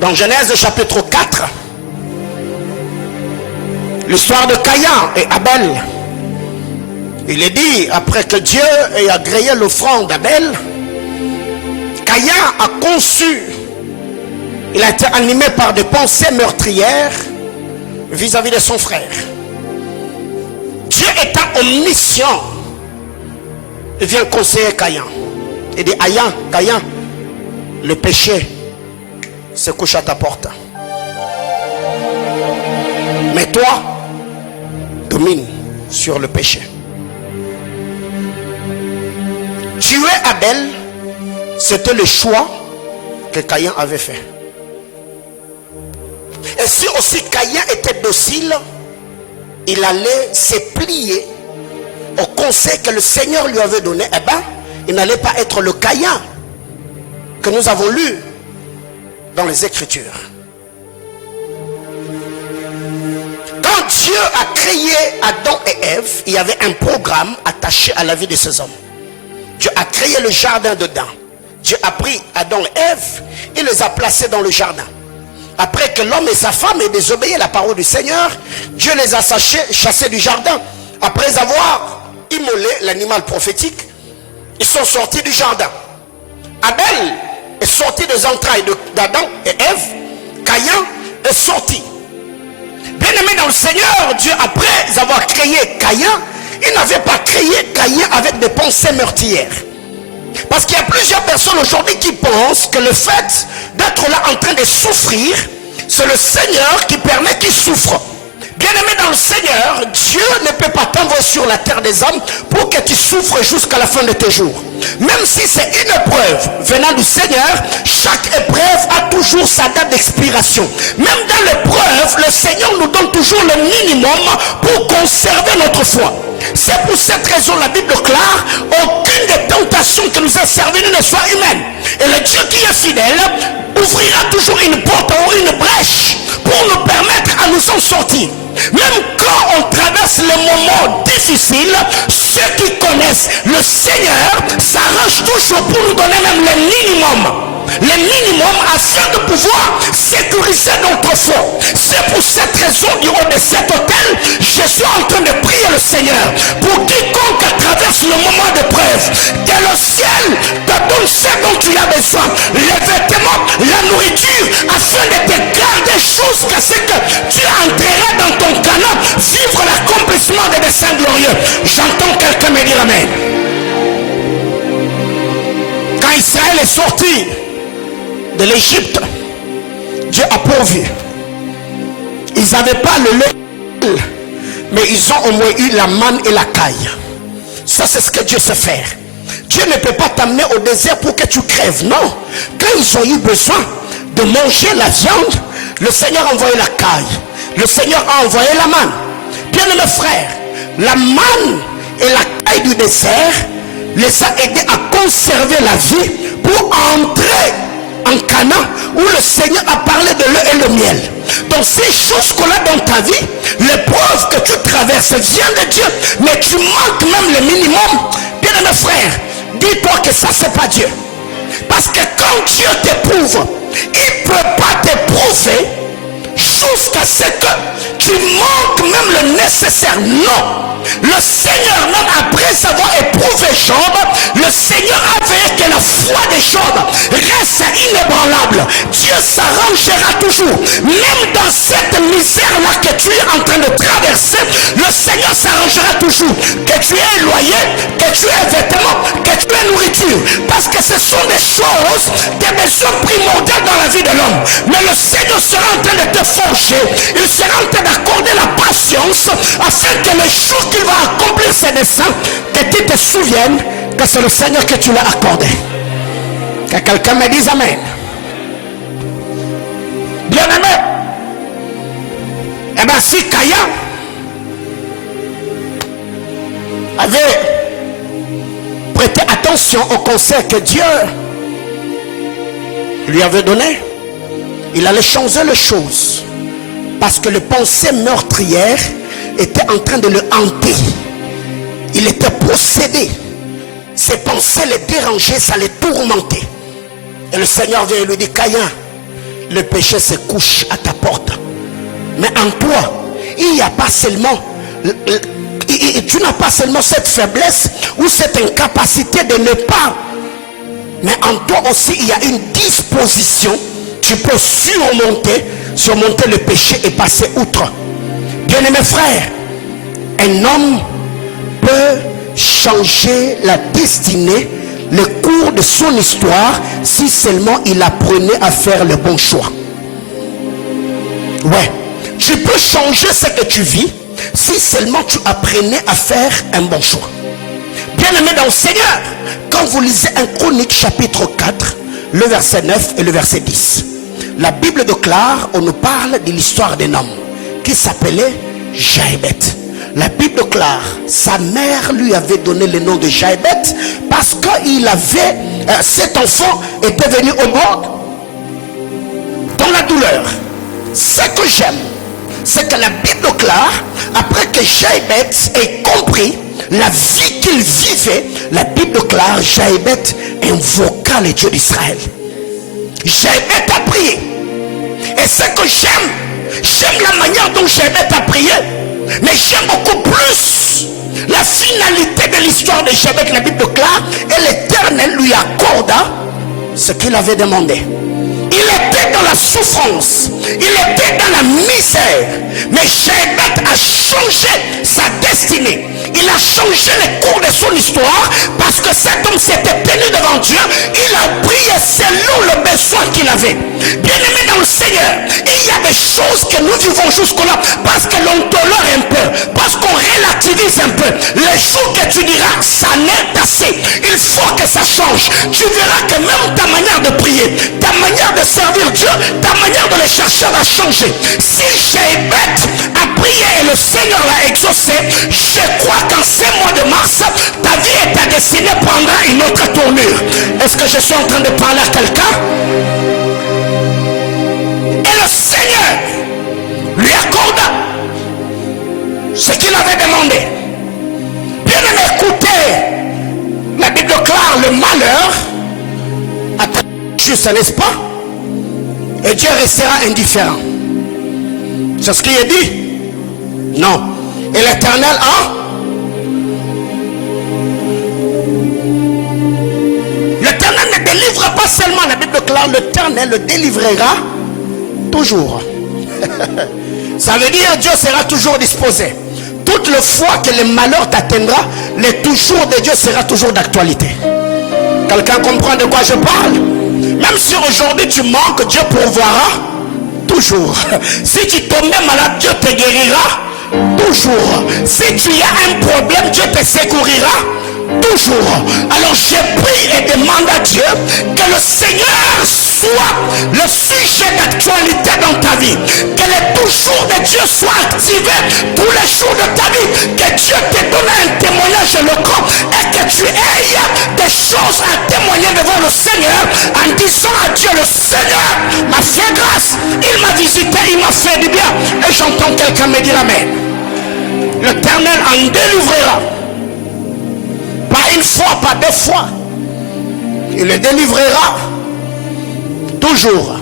dans Genèse chapitre 4, l'histoire de Caïn et Abel, il est dit, après que Dieu ait agréé l'offrande d'Abel, Caïn a conçu, il a été animé par des pensées meurtrières vis-à-vis de son frère. Dieu étant omniscient, il vient conseiller Caïn. Il dit, Caïn, le péché se couche à ta porte. Mais toi, domine sur le péché. Tuer Abel, c'était le choix que Caïn avait fait. Et si aussi Caïn était docile, il allait se plier au conseil que le Seigneur lui avait donné. Eh bien, il n'allait pas être le Caïn que nous avons lu dans les Écritures. Quand Dieu a créé Adam et Ève, il y avait un programme attaché à la vie de ces hommes. Dieu a créé le jardin dedans. Dieu a pris Adam et Ève, il les a placés dans le jardin. Après que l'homme et sa femme aient désobéi à la parole du Seigneur, Dieu les a chassés du jardin. Après avoir immolé l'animal prophétique, ils sont sortis du jardin. Abel est sorti des entrailles d'Adam et Ève. Caïn est sorti. Bien-aimé dans le Seigneur, Dieu, après avoir créé Caïn, il n'avait pas créé Caïn avec des pensées meurtrières. Parce qu'il y a plusieurs personnes aujourd'hui qui pensent que le fait d'être là en train de souffrir, c'est le Seigneur qui permet qu'ils souffrent. Bien-aimé dans le Seigneur, Dieu ne peut pas t'envoyer sur la terre des hommes pour que tu souffres jusqu'à la fin de tes jours. Même si c'est une épreuve venant du Seigneur, chaque épreuve a toujours sa date d'expiration. Même dans l'épreuve, le Seigneur nous donne toujours le minimum pour conserver notre foi. C'est pour cette raison la Bible déclare aucune des tentations que nous a servi ne soit humaine. Et le Dieu qui est fidèle ouvrira toujours une porte ou une brèche pour nous permettre à nous en sortir. Même quand on traverse les moments difficiles, ceux qui connaissent le Seigneur s'arrangent toujours pour nous donner même le minimum. Le minimum afin de pouvoir sécuriser notre foi. C'est pour cette raison, du haut de cet hôtel, je suis en train de prier le Seigneur pour quiconque traverse le moment d'épreuve, que le ciel te donne ce dont tu as besoin, les vêtements, la nourriture, afin de te garder jusqu'à ce que tu entreras dans ton canot, vivre l'accomplissement des desseins glorieux. J'entends quelqu'un me dire amen. Quand Israël est sorti de l'Égypte, Dieu a pourvu. Ils n'avaient pas le lait, mais ils ont au moins eu la manne et la caille. Ça, c'est ce que Dieu sait faire. Dieu ne peut pas t'amener au désert pour que tu crèves. Non. Quand ils ont eu besoin de manger la viande, le Seigneur a envoyé la caille. Le Seigneur a envoyé la manne. Bien mes frères, la manne et la caille du désert les a aidés à conserver la vie pour entrer en Canaan où le Seigneur a parlé de l'eau et le miel. Donc ces choses qu'on a dans ta vie, l'épreuve que tu traverses vient de Dieu, mais tu manques même le minimum. Bien mes frères, dis-toi que ça c'est pas Dieu. Parce que quand Dieu t'éprouve, il ne peut pas t'éprouver jusqu'à ce que tu manques même le nécessaire. Non. Le Seigneur, même après avoir éprouvé Job, le Seigneur a veillé que la foi de Job reste inébranlable. Dieu s'arrangera toujours. Même dans cette misère-là que tu es en train de traverser, le Seigneur s'arrangera toujours. Que tu aies loyer, que tu aies vêtements, que tu aies nourriture. Parce que ce sont des choses, des besoins primordiaux dans la vie de l'homme. Mais le Seigneur sera en train de te forger. Il sera en train d'accorder la patience afin que le jour qu'il va accomplir ses desseins, que tu te souviennes que c'est le Seigneur que tu l'as accordé. Que quelqu'un me dise amen. Bien aimé. Eh bien si Caïn avait prêté attention au conseil que Dieu lui avait donné, il allait changer les choses. Parce que les pensées meurtrières étaient en train de le hanter. Il était possédé. Ses pensées les dérangeaient, ça les tourmentait. Et le Seigneur vient et lui dit, Caïn, le péché se couche à ta porte. Mais en toi, il n'y a pas seulement, tu n'as pas seulement cette faiblesse ou cette incapacité de ne pas. Mais en toi aussi, il y a une disposition. Tu peux surmonter le péché et passer outre. Bien-aimés frères, un homme peut changer la destinée, le cours de son histoire, si seulement il apprenait à faire le bon choix. Ouais, tu peux changer ce que tu vis, si seulement tu apprenais à faire un bon choix. Bien-aimés dans le Seigneur, quand vous lisez un Chronique chapitre 4, le verset 9 et le verset 10, la Bible déclare, on nous parle de l'histoire d'un homme qui s'appelait Jaébet. La Bible déclare, sa mère lui avait donné le nom de Jaébet parce qu'il avait, cet enfant était venu au monde dans la douleur. Ce que j'aime, c'est que la Bible déclare, après que Jaébet ait compris la vie qu'il vivait, la Bible déclare, Jaébet invoqua le Dieu d'Israël. Jaébet a prié. Et ce que j'aime la manière dont Jaébet a prié, mais j'aime beaucoup plus la finalité de l'histoire de Jaébet. La Bible déclare, et l'Éternel lui accorda ce qu'il avait demandé. Il était dans la souffrance, il était dans la misère, mais Jaébet a changé sa destinée. Il a changé le cours de son histoire parce que cet homme s'était tenu devant Dieu. Il a prié selon le besoin qu'il avait. Bien aimé dans le Seigneur, il y a des choses que nous vivons jusque-là parce que l'on tolère un peu, parce qu'on relativise un peu. Les jours que tu diras, ça n'est assez, il faut que ça change. Tu verras que même ta manière de prier, ta manière de servir Dieu, ta manière de le chercher va changer. Si Jaébet a prié et le Seigneur l'a exaucé, je crois qu'en ces mois de mars, ta vie et ta destinée prendra une autre tournure. Est-ce que je suis en train de parler à quelqu'un? Et le Seigneur lui accorda ce qu'il avait demandé. Bien aimé, écoutez, la Bible déclare le malheur attend juste, n'est-ce pas? Et Dieu restera indifférent. C'est ce qui est dit? Non. Et l'Éternel a... L'Éternel ne délivre pas seulement, la Bible déclare, l'Éternel le délivrera toujours. Ça veut dire Dieu sera toujours disposé. Toute le fois que le malheur t'atteindra, le toujours de Dieu sera toujours d'actualité. Quelqu'un comprend de quoi je parle? Même si aujourd'hui tu manques, Dieu pourvoira toujours. Si tu tombes malade, Dieu te guérira toujours. Si tu as un problème, Dieu te secourira toujours. Alors je prie et demande à Dieu que le Seigneur soit le sujet d'actualité dans ta vie, que le toujours de Dieu soit activé tous les jours de ta vie, que Dieu te donne un témoignage éloquent et que tu aies des choses à témoigner devant le Seigneur en disant à Dieu: le Seigneur m'a fait grâce, il m'a visité, il m'a fait du bien. Et j'entends quelqu'un me dire amen. L'Éternel en délivrera. Pas une fois, pas deux fois. Il le délivrera toujours.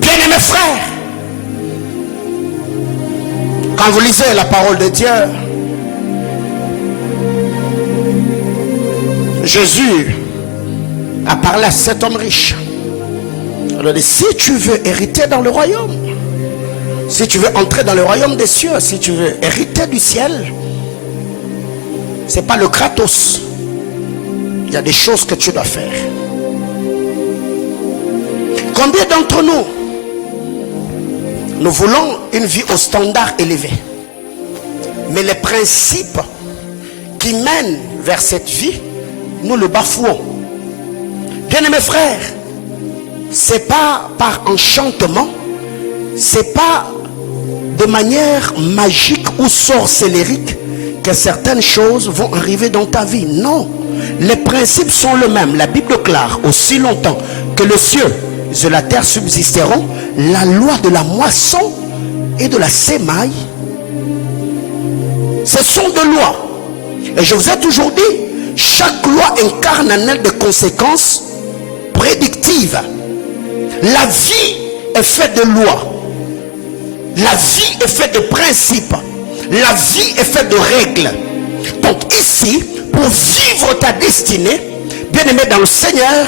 Bien-aimés frères, quand vous lisez la parole de Dieu, Jésus a parlé à cet homme riche. Il a dit: si tu veux hériter dans le royaume, si tu veux entrer dans le royaume des cieux, si tu veux hériter du ciel, c'est pas le Kratos. Il y a des choses que tu dois faire. Combien d'entre nous voulons une vie au standard élevé, mais les principes qui mènent vers cette vie, nous le bafouons. Bien-aimés frères, c'est pas par enchantement, c'est pas de manière magique ou sorcellérique que certaines choses vont arriver dans ta vie. Non, les principes sont les mêmes. La Bible déclare: aussi longtemps que les cieux et la terre subsisteront, la loi de la moisson et de la sémaille, ce sont des lois. Et je vous ai toujours dit, chaque loi incarne en elle des conséquences prédictives. La vie est faite de lois, la vie est faite de principes, la vie est faite de règles. Donc ici, pour vivre ta destinée, bien aimé dans le Seigneur,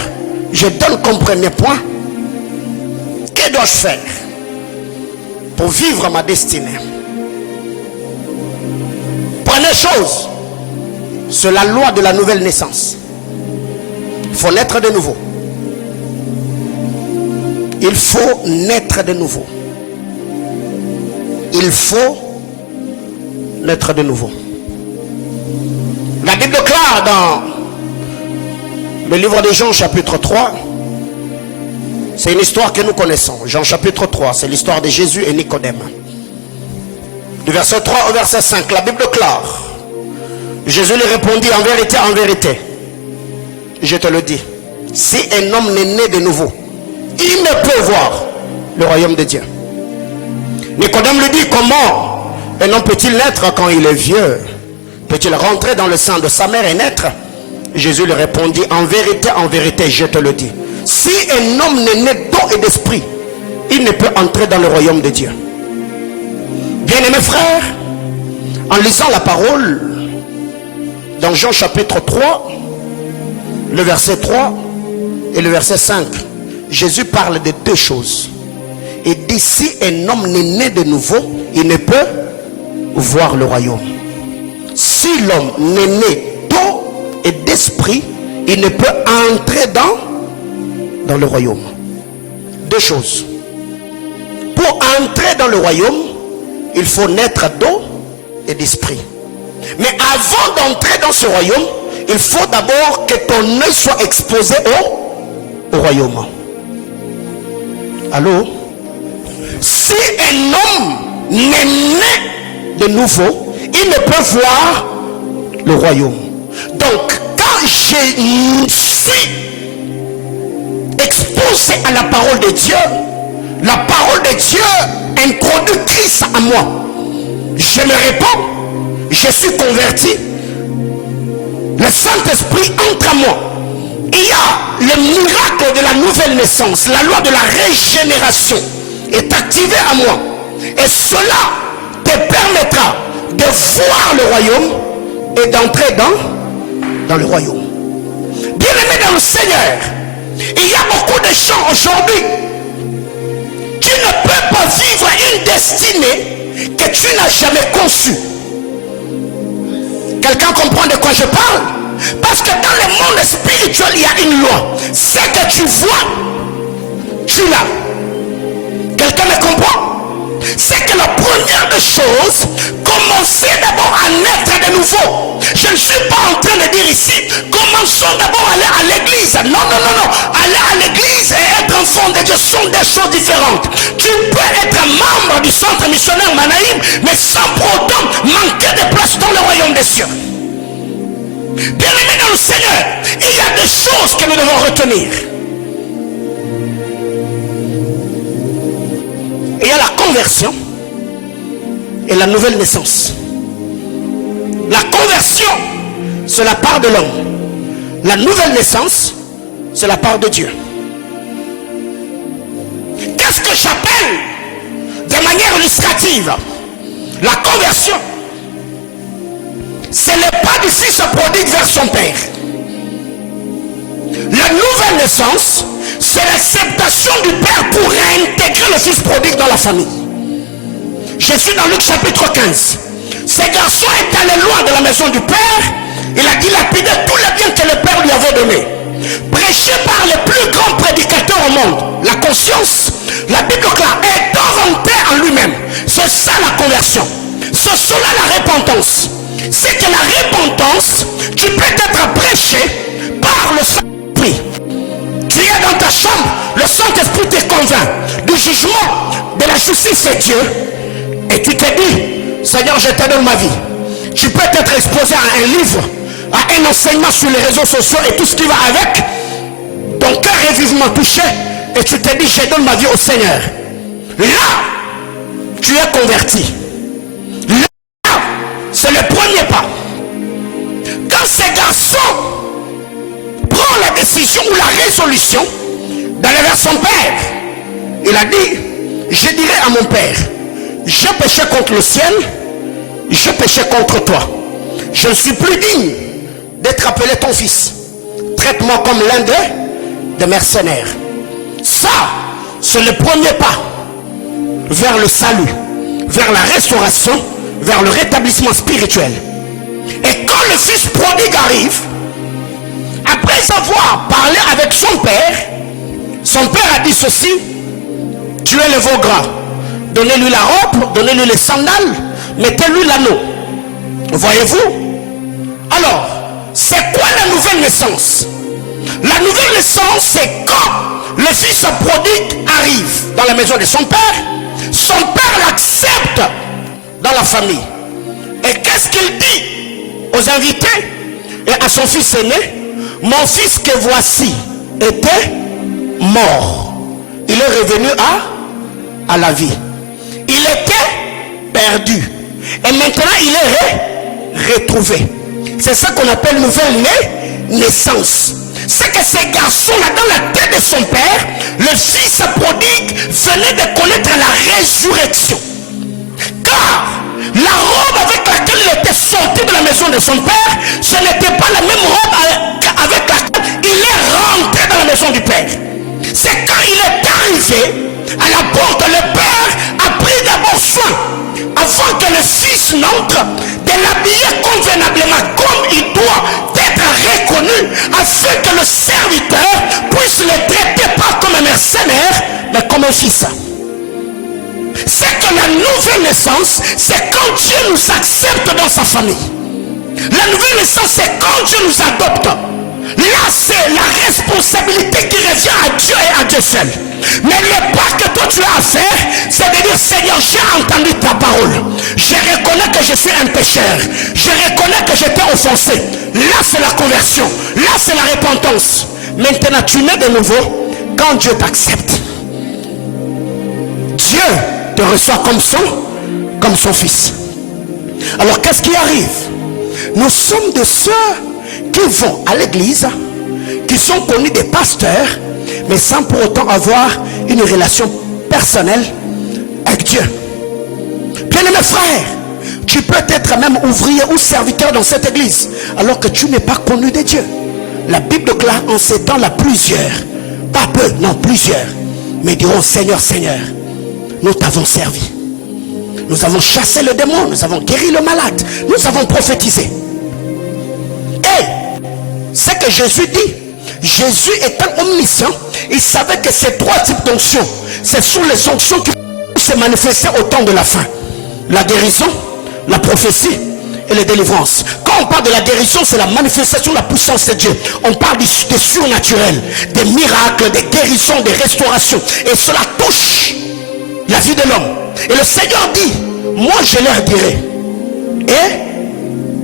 je donne comme premier point: que dois-je faire pour vivre ma destinée? Première chose, c'est la loi de la nouvelle naissance. Il faut naître de nouveau. Il faut naître de nouveau. Il faut naître de nouveau. La Bible déclare dans le livre de Jean chapitre 3, c'est une histoire que nous connaissons. Jean chapitre 3, c'est l'histoire de Jésus et Nicodème. Du verset 3 au verset 5, la Bible déclare: Jésus lui répondit: en vérité, je te le dis, si un homme n'est né de nouveau, il ne peut voir le royaume de Dieu. Nicodème lui dit: comment Un homme peut-il naître quand il est vieux? Peut-il rentrer dans le sein de sa mère et naître? Jésus lui répondit, en vérité, je te le dis. Si un homme n'est né d'eau et d'esprit, il ne peut entrer dans le royaume de Dieu. Bien-aimés frères, en lisant la parole, dans Jean chapitre 3, le verset 3 et le verset 5, Jésus parle de deux choses. Il dit, si un homme n'est né de nouveau, il ne peut voir le royaume. Si l'homme n'est né d'eau et d'esprit, il ne peut entrer dans le royaume. Deux choses. Pour entrer dans le royaume, il faut naître d'eau et d'esprit. Mais avant d'entrer dans ce royaume, il faut d'abord que ton œil soit exposé au royaume. Allô? Si un homme n'est né de nouveau, il ne peut voir le royaume. Donc, quand je suis exposé à la parole de Dieu, la parole de Dieu introduit Christ à moi. Je me réponds, je suis converti. Le Saint-Esprit entre à moi. Il y a le miracle de la nouvelle naissance, la loi de la régénération est activée à moi. Et cela te permettra de voir le royaume et d'entrer dans le royaume. Bien-aimé dans le Seigneur, il y a beaucoup de gens aujourd'hui qui ne peuvent pas vivre une destinée que tu n'as jamais conçue. Quelqu'un comprend de quoi je parle? Parce que dans le monde spirituel, il y a une loi. Ce que tu vois, tu l'as. Quelqu'un me comprend? C'est que la première des choses, commencez d'abord à naître de nouveau. Je ne suis pas en train de dire ici, commençons d'abord à aller à l'église. Non. Aller à l'église et être enfant de Dieu sont des choses différentes. Tu peux être membre du centre missionnaire Manaïm, mais sans pour autant manquer de place dans le royaume des cieux. Bien-aimés dans le Seigneur, il y a des choses que nous devons retenir. Il y a la conversion et la nouvelle naissance. La conversion, c'est la part de l'homme. La nouvelle naissance, c'est la part de Dieu. Qu'est-ce que j'appelle de manière illustrative la conversion? C'est le pas du fils prodigue vers son père. La nouvelle naissance, c'est l'acceptation du père pour réintégrer le fils prodigue dans la famille. Je suis dans Luc chapitre 15. Ce garçon est allé loin de la maison du père. Il a dilapidé tous les biens que le père lui avait donnés. Prêché par le plus grand prédicateur au monde, la conscience, la Bible claire, est rentré en lui-même. C'est ça la conversion. C'est cela la repentance. C'est que la repentance, tu peux être prêché par le Saint-Esprit. Tu es dans ta chambre, le Saint-Esprit te convainc du jugement, de la justice de Dieu, et tu te dis, Seigneur, je te donne ma vie. Tu peux être exposé à un livre, à un enseignement sur les réseaux sociaux et tout ce qui va avec. Ton cœur est vivement touché et tu te dis, je donne ma vie au Seigneur. Là, tu es converti. Là, c'est le premier pas. Quand ce garçon prend la décision ou la résolution d'aller vers son père, il a dit, je dirai à mon père, j'ai péché contre le ciel, j'ai péché contre toi. Je ne suis plus digne d'être appelé ton fils. Traite-moi comme l'un des mercenaires. Ça, c'est le premier pas vers le salut, vers la restauration, vers le rétablissement spirituel. Et quand le fils prodigue arrive, après avoir parlé avec son père a dit ceci, tuez le veau gras, donnez-lui la robe, donnez-lui les sandales, mettez-lui l'anneau. Voyez-vous? Alors, c'est quoi la nouvelle naissance? La nouvelle naissance, c'est quand le fils prodigue arrive dans la maison de son père l'accepte dans la famille. Et qu'est-ce qu'il dit aux invités et à son fils aîné? Mon fils que voici était mort. Il est revenu à la vie. Il était perdu. Et maintenant, il est retrouvé. C'est ça qu'on appelle nouvelle naissance. C'est que ces garçons-là, dans la tête de son père, le fils prodigue venait de connaître la résurrection. Car la robe avec laquelle il était sorti de la maison de son père, ce n'était pas la même robe avec laquelle il est rentré dans la maison du père. C'est quand il est arrivé à la porte, le père a pris d'abord soin, avant que le fils n'entre, de l'habiller convenablement comme il doit être reconnu, afin que le serviteur puisse le traiter pas comme un mercenaire, mais comme un fils. C'est que la nouvelle naissance, c'est quand Dieu nous accepte dans sa famille. La nouvelle naissance, c'est quand Dieu nous adopte. Là, c'est la responsabilité qui revient à Dieu et à Dieu seul. Mais le pas que toi tu as à faire, c'est de dire: Seigneur, j'ai entendu ta parole. Je reconnais que je suis un pécheur. Je reconnais que j'étais offensé. Là, c'est la conversion. Là, c'est la repentance. Maintenant, tu nais de nouveau quand Dieu t'accepte. Dieu te reçoit comme son fils. Alors, qu'est-ce qui arrive? Nous sommes de ceux qui vont à l'église, qui sont connus des pasteurs, mais sans pour autant avoir une relation personnelle avec Dieu. Bien-aimé frère, tu peux être même ouvrier ou serviteur dans cette église, alors que tu n'es pas connu de Dieu. La Bible déclare en ces temps-là plusieurs, pas peu, non plusieurs, mais diront: Seigneur, Seigneur, nous t'avons servi. Nous avons chassé le démon, nous avons guéri le malade, nous avons prophétisé. Et ce que Jésus dit, Jésus étant omniscient, il savait que ces trois types d'onctions, ce sont les onctions qui se manifestaient au temps de la fin: la guérison, la prophétie et la délivrance. Quand on parle de la guérison, c'est la manifestation de la puissance de Dieu. On parle des surnaturels, des miracles, des guérisons, des restaurations. Et cela touche la vie de l'homme. Et le Seigneur dit: moi je leur dirai,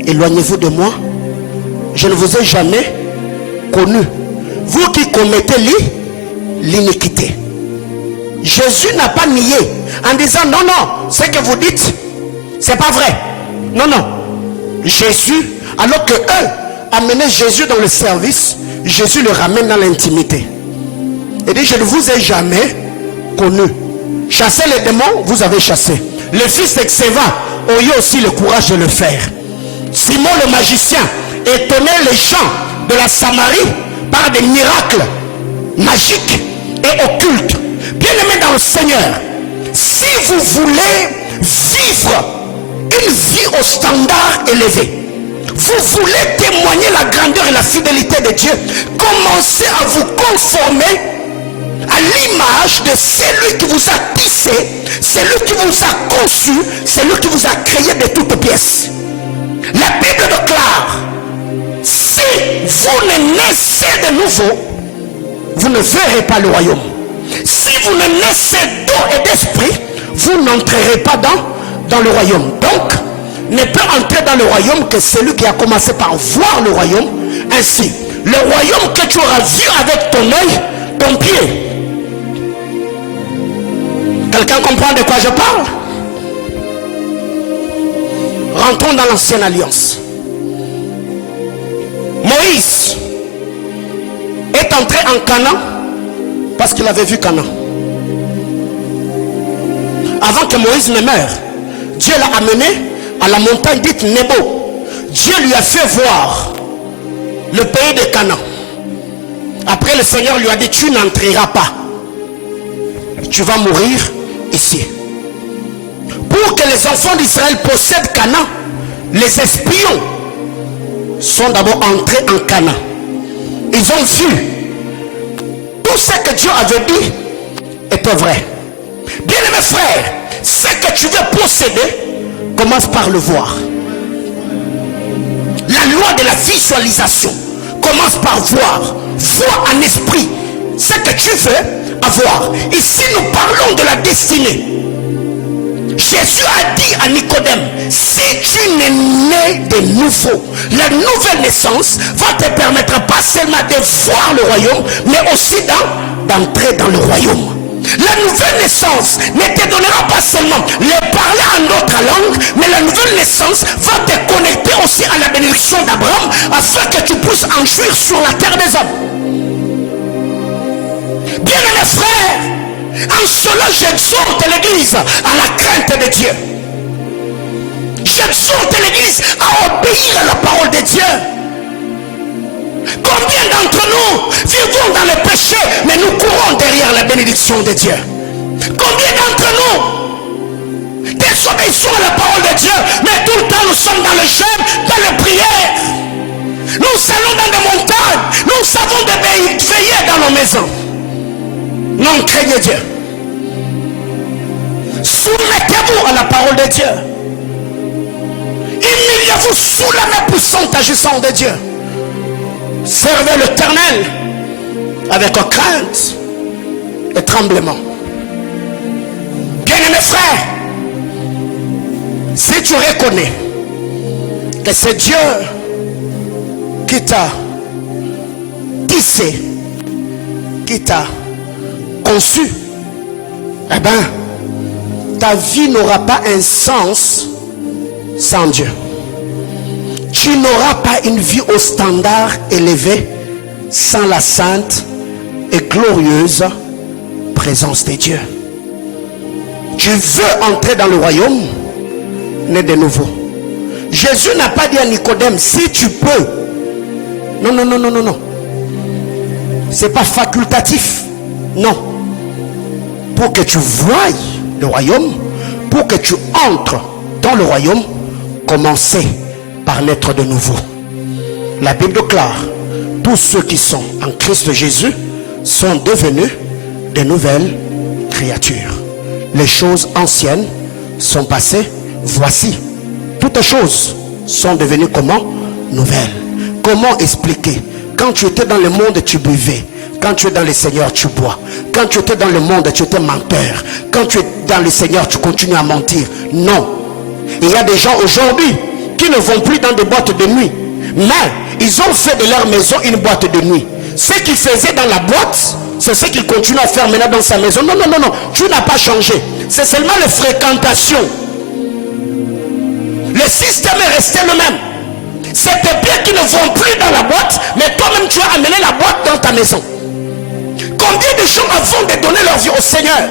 éloignez-vous de moi, je ne vous ai jamais connu, vous qui commettez l'iniquité. Jésus n'a pas nié en disant: non, non, ce que vous dites, c'est pas vrai. Non, non. Jésus, alors que eux amenaient Jésus dans le service, Jésus le ramène dans l'intimité. Il dit: je ne vous ai jamais connu. Chasser les démons, vous avez chassé. Le fils d'Exéva a eu aussi le courage de le faire. Simon le magicien étonnait les gens de la Samarie par des miracles magiques et occultes. Bien-aimés dans le Seigneur, si vous voulez vivre une vie au standard élevé, vous voulez témoigner la grandeur et la fidélité de Dieu, commencez à vous conformer à l'image de celui qui vous a tissé, celui qui vous a conçu, celui qui vous a créé de toutes pièces. La Bible déclare: si vous ne naissez de nouveau, vous ne verrez pas le royaume. Si vous ne naissez d'eau et d'esprit, vous n'entrerez pas dans le royaume. Donc, ne peut entrer dans le royaume que celui qui a commencé par voir le royaume. Ainsi, le royaume que tu auras vu avec ton œil, ton pied. Quelqu'un comprend de quoi je parle? Rentrons dans l'ancienne alliance. Moïse est entré en Canaan parce qu'il avait vu Canaan. Avant que Moïse ne meure, Dieu l'a amené à la montagne dite Nebo. Dieu lui a fait voir le pays de Canaan. Après, le Seigneur lui a dit: tu n'entreras pas, tu vas mourir ici. Pour que les enfants d'Israël possèdent Canaan, les espions sont d'abord entrés en Canaan. Ils ont vu tout ce que Dieu avait dit était vrai. Bien-aimé frère, ce que tu veux posséder, commence par le voir. La loi de la visualisation commence par voir. Vois en esprit ce que tu veux avoir. Ici nous parlons de la destinée. Jésus a dit à Nicodème: si tu n'es né de nouveau, la nouvelle naissance va te permettre pas seulement de voir le royaume, mais aussi d'entrer dans le royaume. La nouvelle naissance ne te donnera pas seulement le parler en d'autres langues, mais la nouvelle naissance va te connecter aussi à la bénédiction d'Abraham afin que tu puisses en jouir sur la terre des hommes. Bien-aimés frères, en cela j'exhorte l'Église à la crainte de Dieu. J'exhorte l'Église à obéir à la parole de Dieu. Combien d'entre nous vivons dans le péché, mais nous courons derrière la bénédiction de Dieu? Combien d'entre nous désobéissons à la parole de Dieu, mais tout le temps nous sommes dans le jeûne, dans les prières? Nous allons dans des montagnes, nous savons de veiller dans nos maisons. Non, craignez Dieu. Soumettez-vous à la parole de Dieu. Humiliez-vous sous la main puissante agissante de Dieu. Servez l'Éternel avec crainte et tremblement. Bien-aimés frères, si tu reconnais que c'est Dieu qui t'a tissé, qui t'a conçu, eh bien, ta vie n'aura pas un sens sans Dieu. Tu n'auras pas une vie au standard élevé sans la sainte et glorieuse présence de Dieu. Tu veux entrer dans le royaume, né de nouveau. Jésus n'a pas dit à Nicodème, si tu peux. Non, non, non, non, non, non. C'est pas facultatif. Non. Pour que tu voies le royaume, pour que tu entres dans le royaume, commencez par naître de nouveau. La Bible déclare, tous ceux qui sont en Christ Jésus sont devenus de nouvelles créatures. Les choses anciennes sont passées, voici, toutes choses sont devenues comment? Nouvelles. Comment expliquer? Quand tu étais dans le monde, tu buvais. Quand tu es dans le Seigneur, tu bois. Quand tu étais dans le monde, tu étais menteur. Quand tu es dans le Seigneur, tu continues à mentir. Non. Il y a des gens aujourd'hui qui ne vont plus dans des boîtes de nuit, mais ils ont fait de leur maison une boîte de nuit. Ce qu'ils faisaient dans la boîte, c'est ce qu'ils continuent à faire maintenant dans sa maison. Non, non, non, non, tu n'as pas changé. C'est seulement les fréquentations. Le système est resté le même. C'est tes pieds qui ne vont plus dans la boîte, mais toi-même tu as amené la boîte dans ta maison. Combien de gens avant de donner leur vie au Seigneur,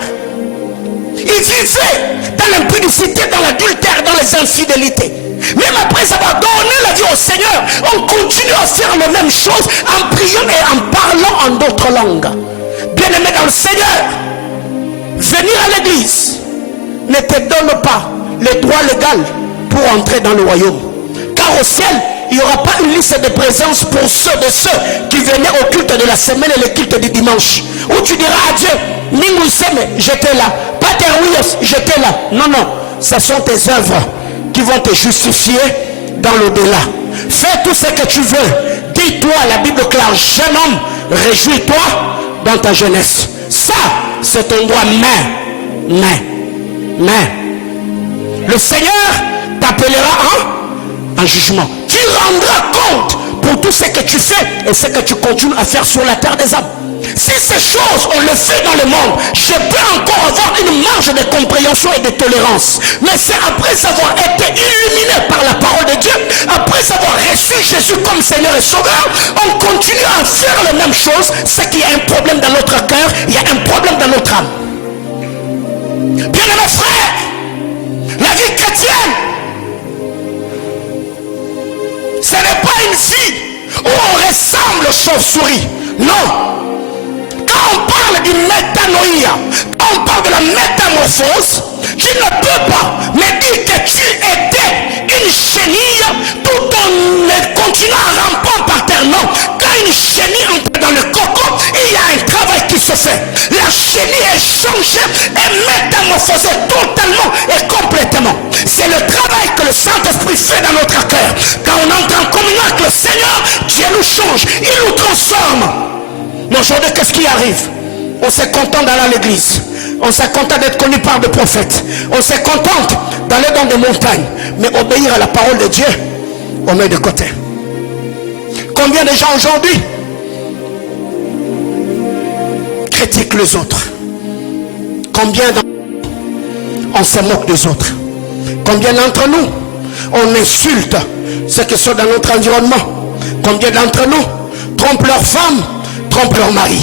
ils vivaient dans l'impudicité, dans l'adultère, dans les infidélités. Même après avoir donné la vie au Seigneur, on continue à faire les mêmes choses en priant et en parlant en d'autres langues. Bien-aimé dans le Seigneur, venir à l'église ne te donne pas le droit légal pour entrer dans le royaume. Car au ciel, il n'y aura pas une liste de présence pour ceux qui venaient au culte de la semaine et le culte du dimanche. Où tu diras à Dieu, Ningousseme, j'étais là. Pater Wios, j'étais là. Non, non, ce sont tes œuvres qui vont te justifier dans l'au-delà. Fais tout ce que tu veux. Dis-toi, la Bible claire, jeune homme, réjouis-toi dans ta jeunesse. Ça, c'est ton droit. Mais, le Seigneur t'appellera en jugement. Tu rendras compte pour tout ce que tu fais et ce que tu continues à faire sur la terre des hommes. Si ces choses, on le fait dans le monde, je peux encore avoir une marge de compréhension et de tolérance. Mais c'est après avoir été illuminé par la parole de Dieu, après avoir reçu Jésus comme Seigneur et Sauveur, on continue à faire les mêmes choses. C'est qu'il y a un problème dans notre cœur, il y a un problème dans notre âme. Bien-aimés frères, la vie chrétienne, ce n'est pas une vie où on ressemble aux chauves-souris. Non. Quand on parle du métanoïa, quand on parle de la métamorphose, tu ne peux pas me dire que tu étais une chenille tout en continuant à ramper par terre. Non. Quand une chenille entre dans le coco, il y a un travail qui se fait. La chenille est changée et métamorphosée totalement et complètement. C'est le travail que le Saint-Esprit fait dans notre cœur. Quand on entre en communion avec le Seigneur, Dieu nous change, il nous transforme. Mais aujourd'hui, qu'est-ce qui arrive? On se contente d'aller à l'église. On se contente d'être connu par des prophètes. On se contente d'aller dans des montagnes. Mais obéir à la parole de Dieu, on met de côté. Combien de gens aujourd'hui critiquent les autres? Combien on se moque des autres? Combien d'entre nous on insulte ceux qui sont dans notre environnement? Combien d'entre nous trompent leurs femmes, trompent leur mari?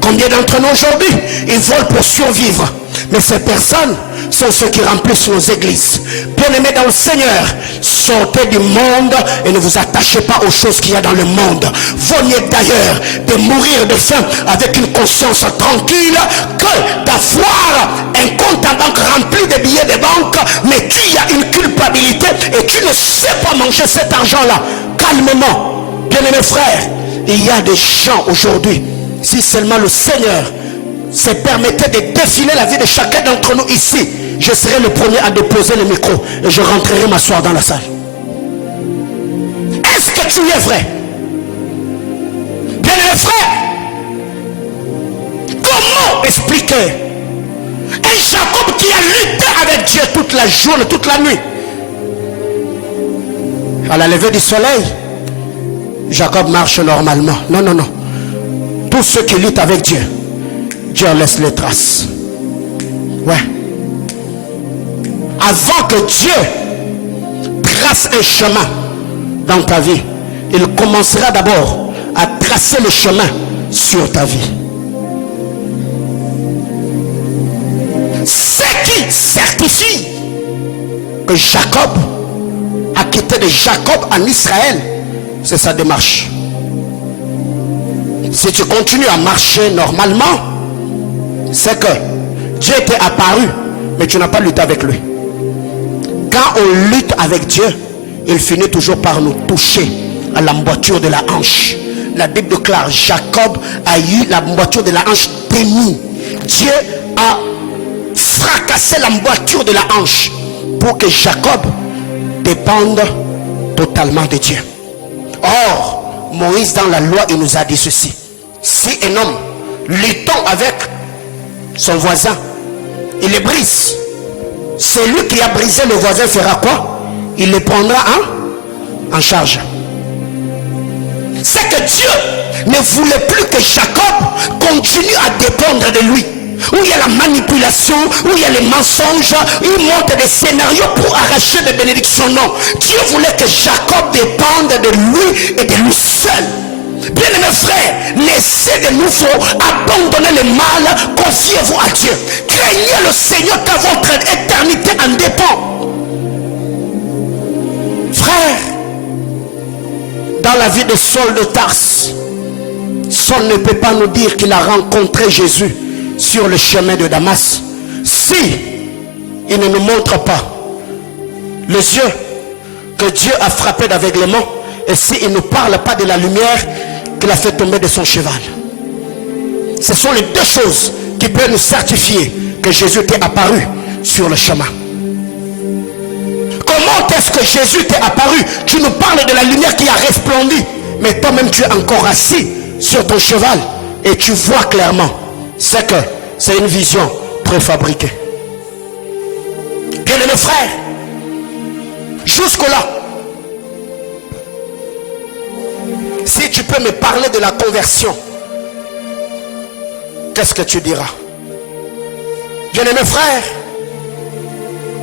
Combien d'entre nous aujourd'hui ils volent pour survivre? Mais ces personnes sont ceux qui remplissent nos églises. Bien-aimés dans le Seigneur, sortez du monde et ne vous attachez pas aux choses qu'il y a dans le monde. Vaut mieux d'ailleurs de mourir de faim avec une conscience tranquille que d'avoir un compte en banque rempli de billets de banque, mais tu as une culpabilité et tu ne sais pas manger cet argent-là. Calmement, bien-aimés frères, il y a des gens aujourd'hui, si seulement le Seigneur se permettait de défiler la vie de chacun d'entre nous ici, je serai le premier à déposer le micro et je rentrerai m'asseoir dans la salle. Est-ce que tu es vrai? Bien aimé frère, comment expliquer un Jacob qui a lutté avec Dieu toute la journée, toute la nuit? À la levée du soleil, Jacob marche normalement. Non, non, non. Tous ceux qui luttent avec Dieu, Dieu laisse les traces. Ouais. Avant que Dieu trace un chemin dans ta vie, il commencera d'abord à tracer le chemin sur ta vie. Ce qui certifie que Jacob a quitté de Jacob en Israël, c'est sa démarche. Si tu continues à marcher normalement, c'est que Dieu t'est apparu, mais tu n'as pas lutté avec lui. Quand on lutte avec Dieu, il finit toujours par nous toucher à l'emboîture de la hanche. La Bible déclare, Jacob a eu l'emboîture de la hanche dénie. Dieu a fracassé l'emboîture de la hanche pour que Jacob dépende totalement de Dieu. Or, Moïse dans la loi, il nous a dit ceci: si un homme luttant avec son voisin, il le brise, celui qui a brisé le voisin fera quoi? Il le prendra en charge. C'est que Dieu ne voulait plus que Jacob continue à dépendre de lui. Où il y a la manipulation, où il y a les mensonges, il monte des scénarios pour arracher des bénédictions. Non, Dieu voulait que Jacob dépende de lui et de lui seul. Bien aimés frères, laissez de nouveau abandonner le mal, confiez-vous à Dieu. Craignez le Seigneur car votre éternité en dépend. Frère, dans la vie de Saul de Tarse, Saul ne peut pas nous dire qu'il a rencontré Jésus sur le chemin de Damas si il ne nous montre pas les yeux que Dieu a frappé d'aveuglement et s'il ne nous parle pas de la lumière qu'il a fait tomber de son cheval. Ce sont les deux choses qui peuvent nous certifier que Jésus t'est apparu sur le chemin. Comment est-ce que Jésus t'est apparu? Tu nous parles de la lumière qui a resplendi, mais toi-même tu es encore assis sur ton cheval et tu vois clairement. C'est que c'est une vision préfabriquée. Bien aimé frère, jusque-là, si tu peux me parler de la conversion, qu'est-ce que tu diras? Bien aimé frère,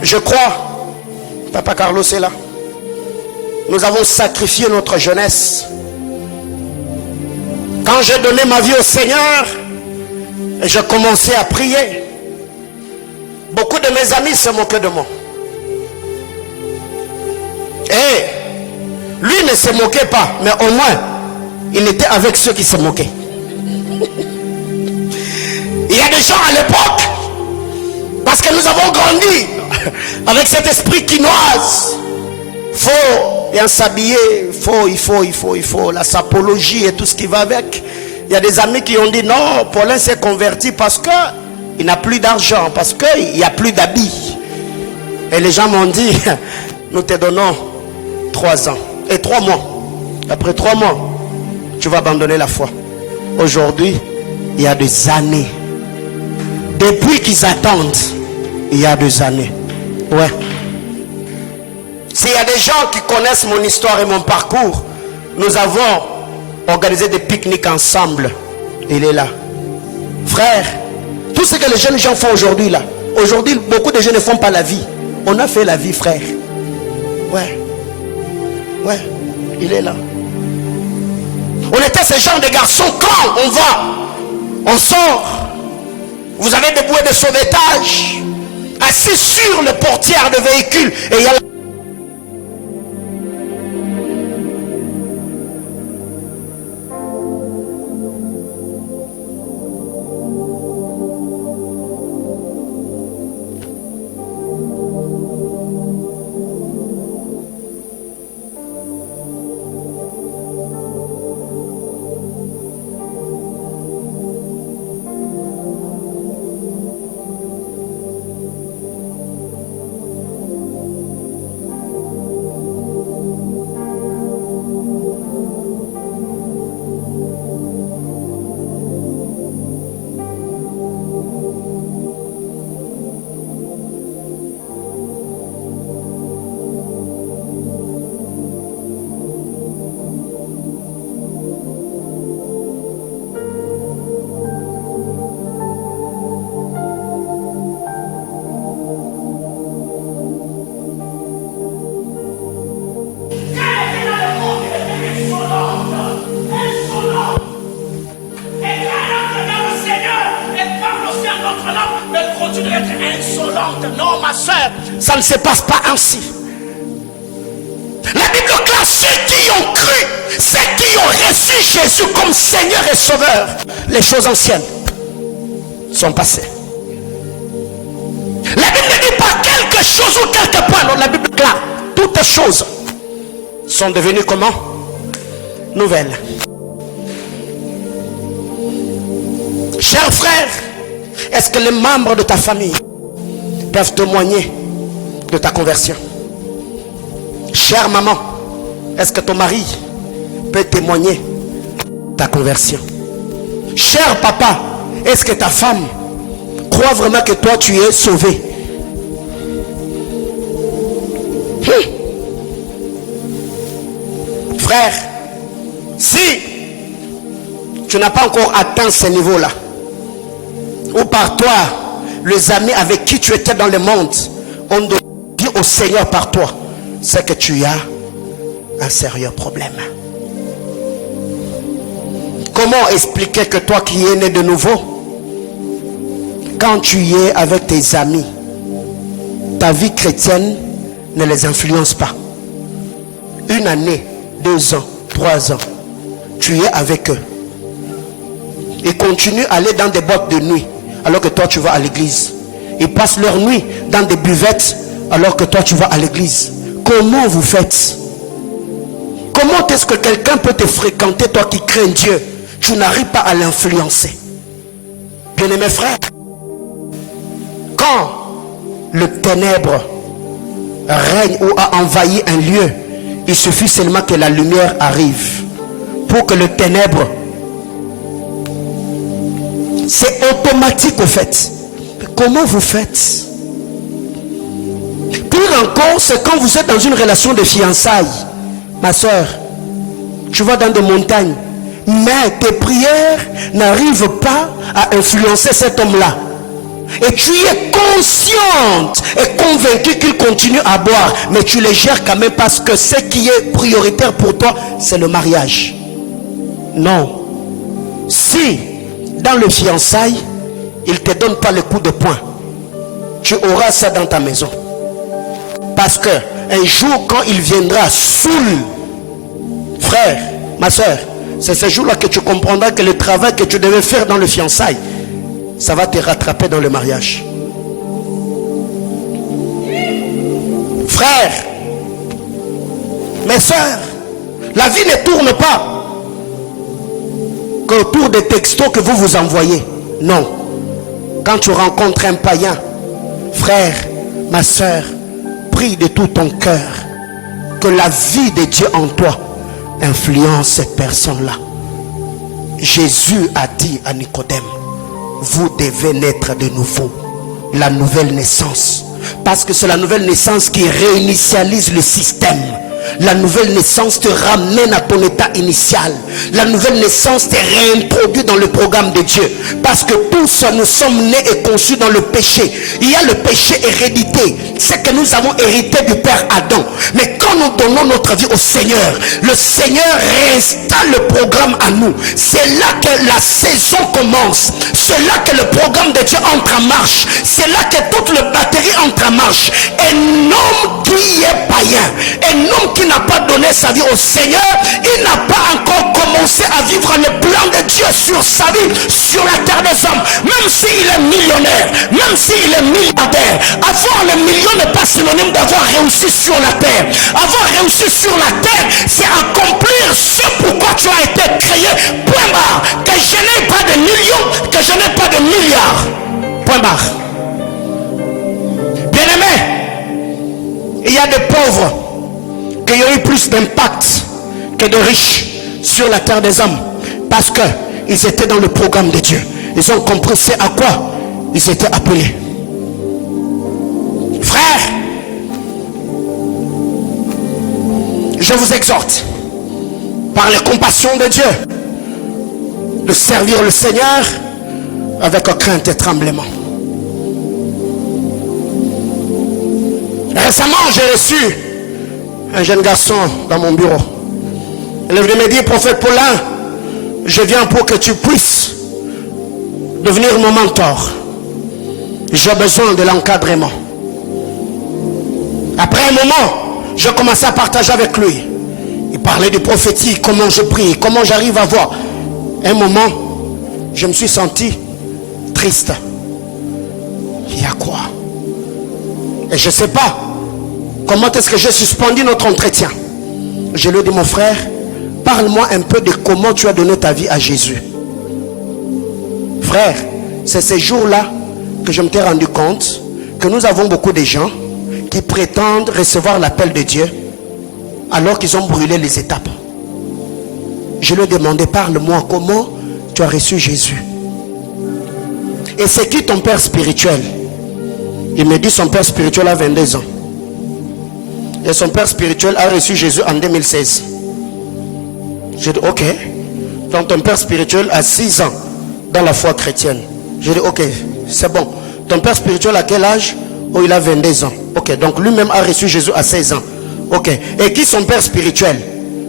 je crois, Papa Carlos est là, nous avons sacrifié notre jeunesse. Quand j'ai donné ma vie au Seigneur et j'ai commencé à prier, beaucoup de mes amis se moquaient de moi. Et lui ne se moquait pas, mais au moins il était avec ceux qui se moquaient. Il y a des gens à l'époque, parce que nous avons grandi avec cet esprit quinoise, faut bien s'habiller, il faut la sapologie et tout ce qui va avec. Il y a des amis qui ont dit non, Paulin s'est converti parce que il n'a plus d'argent, parce qu'il n'y a plus d'habits. Et les gens m'ont dit, nous te donnons 3 ans et 3 mois. Après 3 mois, tu vas abandonner la foi. Aujourd'hui, il y a des années. Depuis qu'ils attendent, il y a des années. Ouais. S'il y a des gens qui connaissent mon histoire et mon parcours, nous avons organisé des pique-niques ensemble. Il est là. Frère, Tout ce que les jeunes gens font aujourd'hui là. Aujourd'hui, beaucoup de jeunes ne font pas la vie. On a fait la vie, frère. Ouais. Ouais. Il est là. On était ce genre de garçons. Quand on va, on sort. Vous avez des bouées de sauvetage. Assis sur le portière de véhicule. Et il y a non, ma soeur, ça ne se passe pas ainsi. La Bible classe ceux qui ont cru, ceux qui ont reçu Jésus comme Seigneur et Sauveur. Les choses anciennes sont passées. La Bible ne dit pas quelque chose ou quelque point. Non, la Bible classe toutes les choses sont devenues comment? Nouvelles. Chers frères, est-ce que les membres de ta famille peuvent témoigner de ta conversion? Chère maman, est-ce que ton mari peut témoigner de ta conversion? Cher papa, est-ce que ta femme croit vraiment que toi tu es sauvé? Frère, si tu n'as pas encore atteint ce niveau-là, ou par toi, les amis avec qui tu étais dans le monde ont dit au Seigneur par toi, c'est que tu as un sérieux problème. Comment expliquer que toi qui es né de nouveau, quand tu y es avec tes amis, ta vie chrétienne ne les influence pas? Une année, 2 ans, 3 ans, tu es avec eux. Ils continuent à aller dans des boîtes de nuit alors que toi tu vas à l'église. Ils passent leur nuit dans des buvettes alors que toi tu vas à l'église. Comment vous faites? Comment est-ce que quelqu'un peut te fréquenter, toi qui crains Dieu? Tu n'arrives pas à l'influencer. Bien-aimés frères, quand le ténèbre règne ou a envahi un lieu, il suffit seulement que la lumière arrive pour que le ténèbre, c'est automatique au fait. Comment vous faites? Pire encore, c'est quand vous êtes dans une relation de fiançailles. Ma soeur, tu vas dans des montagnes, mais tes prières n'arrivent pas à influencer cet homme-là. Et tu es consciente et convaincue qu'il continue à boire, mais tu les gères quand même parce que ce qui est prioritaire pour toi, c'est le mariage. Non. Si dans le fiançailles, il ne te donne pas le coup de poing, tu auras ça dans ta maison. Parce que un jour, quand il viendra saoul, frère, ma soeur, c'est ce jour-là que tu comprendras que le travail que tu devais faire dans le fiançailles, ça va te rattraper dans le mariage. Frère, mes soeurs, la vie ne tourne pas qu'autour des textos que vous vous envoyez. Non. Quand tu rencontres un païen, frère, ma soeur, prie de tout ton cœur que la vie de Dieu en toi influence cette personne-là. Jésus a dit à Nicodème, vous devez naître de nouveau, la nouvelle naissance, parce que c'est la nouvelle naissance qui réinitialise le système. La nouvelle naissance te ramène à ton état initial. La nouvelle naissance te réintroduit dans le programme de Dieu. Parce que tous nous sommes nés et conçus dans le péché. Il y a le péché hérédité. C'est que nous avons hérité du Père Adam. Mais quand nous donnons notre vie au Seigneur, le Seigneur réinstalle le programme à nous. C'est là que la saison commence. C'est là que le programme de Dieu entre en marche. C'est là que toute la batterie entre en marche. Un homme qui est païen, un homme qui n'a pas donné sa vie au Seigneur, il n'a pas encore commencé à vivre le plan de Dieu sur sa vie, sur la terre des hommes. Même s'il est millionnaire, même s'il est milliardaire, avoir le million n'est pas synonyme d'avoir réussi sur la terre. Avoir réussi sur la terre, c'est accomplir ce pourquoi tu as été créé. Point barre. Que je n'ai pas de millions, que je n'ai pas de milliards. Point barre. Bien aimé, il y a des pauvres qui ont eu plus d'impact que de riches sur la terre des hommes, parce que ils étaient dans le programme de Dieu. Ils ont compris c'est à quoi ils étaient appelés. Frères, je vous exhorte par la compassion de Dieu de servir le Seigneur avec crainte et tremblement. Récemment, j'ai reçu un jeune garçon dans mon bureau. Il est venu me dire, prophète Paulin, je viens pour que tu puisses devenir mon mentor. J'ai besoin de l'encadrement. Après un moment, je commençais à partager avec lui. Il parlait du prophétique, comment je prie, comment j'arrive à voir. Un moment, je me suis senti triste. Il y a quoi? Et je ne sais pas comment est-ce que j'ai suspendu notre entretien. Je lui ai dit, mon frère, parle-moi un peu de comment tu as donné ta vie à Jésus. Frère, c'est ces jours-là que je me suis rendu compte que nous avons beaucoup de gens qui prétendent recevoir l'appel de Dieu alors qu'ils ont brûlé les étapes. Je lui ai demandé, parle-moi comment tu as reçu Jésus. Et c'est qui ton père spirituel? Il me dit son père spirituel a 22 ans. Et son père spirituel a reçu Jésus en 2016. J'ai dit ok. Donc ton père spirituel a 6 ans dans la foi chrétienne. J'ai dit ok, c'est bon. Ton père spirituel à quel âge? Oh, il a 22 ans. Ok, donc lui-même a reçu Jésus à 16 ans. Ok, et qui son père spirituel?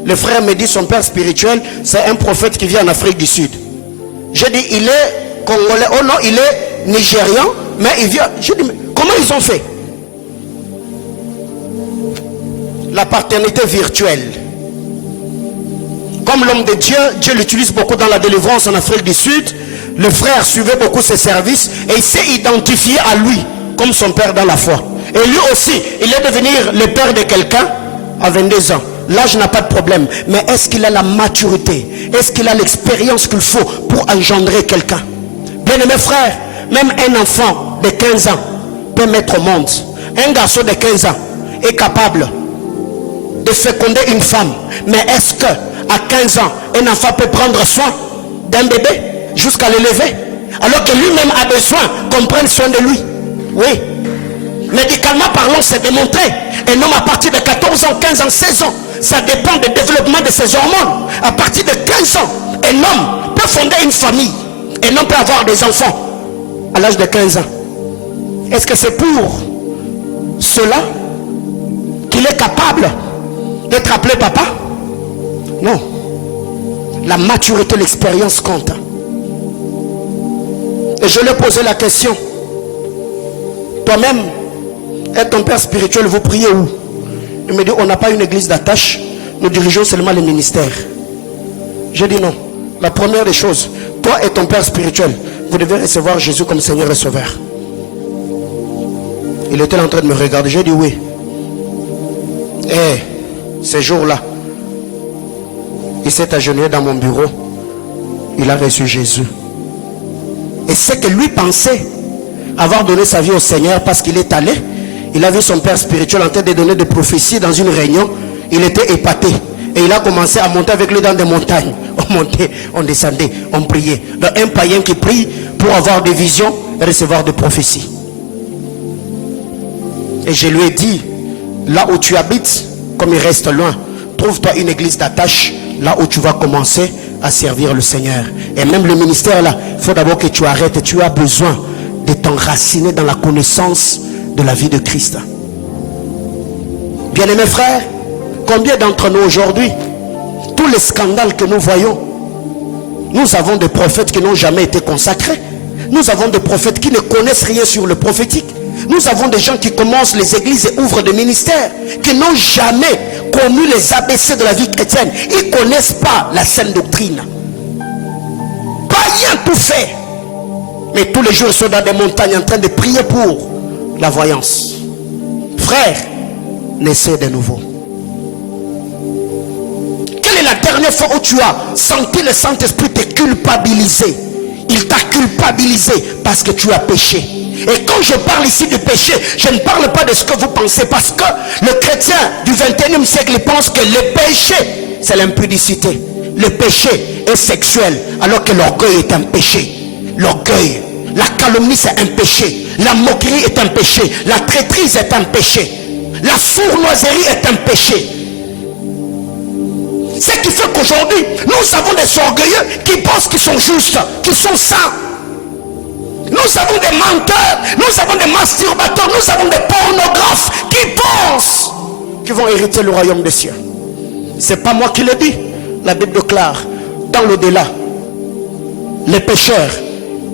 Le frère me dit son père spirituel, c'est un prophète qui vient en Afrique du Sud. J'ai dit il est congolais. Oh non, il est nigérian, mais il vient. J'ai dit mais comment ils ont fait? La paternité virtuelle. Comme l'homme de Dieu, Dieu l'utilise beaucoup dans la délivrance en Afrique du Sud. Le frère suivait beaucoup ses services et il s'est identifié à lui comme son père dans la foi. Et lui aussi, il est devenu le père de quelqu'un à 22 ans. L'âge n'a pas de problème. Mais est-ce qu'il a la maturité? Est-ce qu'il a l'expérience qu'il faut pour engendrer quelqu'un? Bien aimé frère, même un enfant de 15 ans peut mettre au monde. Un garçon de 15 ans est capable de féconder une femme. Mais est-ce que à 15 ans, un enfant peut prendre soin d'un bébé jusqu'à l'élever, alors que lui-même a besoin qu'on prenne soin de lui? Oui. Médicalement parlant, c'est démontré. Un homme à partir de 14 ans, 15 ans, 16 ans, ça dépend du développement de ses hormones. À partir de 15 ans, un homme peut fonder une famille. Un homme peut avoir des enfants à l'âge de 15 ans. Est-ce que c'est pour cela qu'il est capable d'être appelé papa? Non. La maturité, l'expérience compte. Et je lui ai posé la question. Toi-même, et ton père spirituel, vous priez où? Il me dit, on n'a pas une église d'attache, nous dirigeons seulement les ministères. J'ai dit non. La première des choses, toi et ton père spirituel, vous devez recevoir Jésus comme Seigneur et Sauveur. Il était en train de me regarder. J'ai dit oui. Et ces jours-là, il s'est agenouillé dans mon bureau. Il a reçu Jésus. Et c'est que lui pensait avoir donné sa vie au Seigneur parce qu'il est allé. Il a vu son père spirituel en train de donner des prophéties dans une réunion. Il était épaté. Et il a commencé à monter avec lui dans des montagnes. On montait, on descendait, on priait. Donc un païen qui prie pour avoir des visions et recevoir des prophéties. Et je lui ai dit, là où tu habites, comme il reste loin, trouve-toi une église d'attache, là où tu vas commencer à servir le Seigneur. Et même le ministère là, il faut d'abord que tu arrêtes. Tu as besoin de t'enraciner dans la connaissance de la vie de Christ. Bien-aimés frères, combien d'entre nous aujourd'hui, tous les scandales que nous voyons, nous avons des prophètes qui n'ont jamais été consacrés. Nous avons des prophètes qui ne connaissent rien sur le prophétique. Nous avons des gens qui commencent les églises et ouvrent des ministères, qui n'ont jamais connu les ABC de la vie chrétienne. Ils ne connaissent pas la saine doctrine. Païens tout fait. Mais tous les jours ils sont dans des montagnes en train de prier pour la voyance. Frère, naissez de nouveau. Quelle est la dernière fois où tu as senti le Saint-Esprit te culpabiliser? Il t'a culpabilisé parce que tu as péché. Et quand je parle ici du péché, je ne parle pas de ce que vous pensez, parce que le chrétien du 21e siècle pense que le péché, c'est l'impudicité. Le péché est sexuel, alors que l'orgueil est un péché. L'orgueil, la calomnie, c'est un péché. La moquerie est un péché. La traîtrise est un péché. La sournoiserie est un péché. Ce qui fait qu'aujourd'hui, nous avons des orgueilleux qui pensent qu'ils sont justes, qu'ils sont saints. Nous avons des menteurs, nous avons des masturbateurs, nous avons des pornographes qui pensent qu'ils vont hériter le royaume des cieux. C'est pas moi qui le dis. La Bible déclare, dans l'au-delà, les pécheurs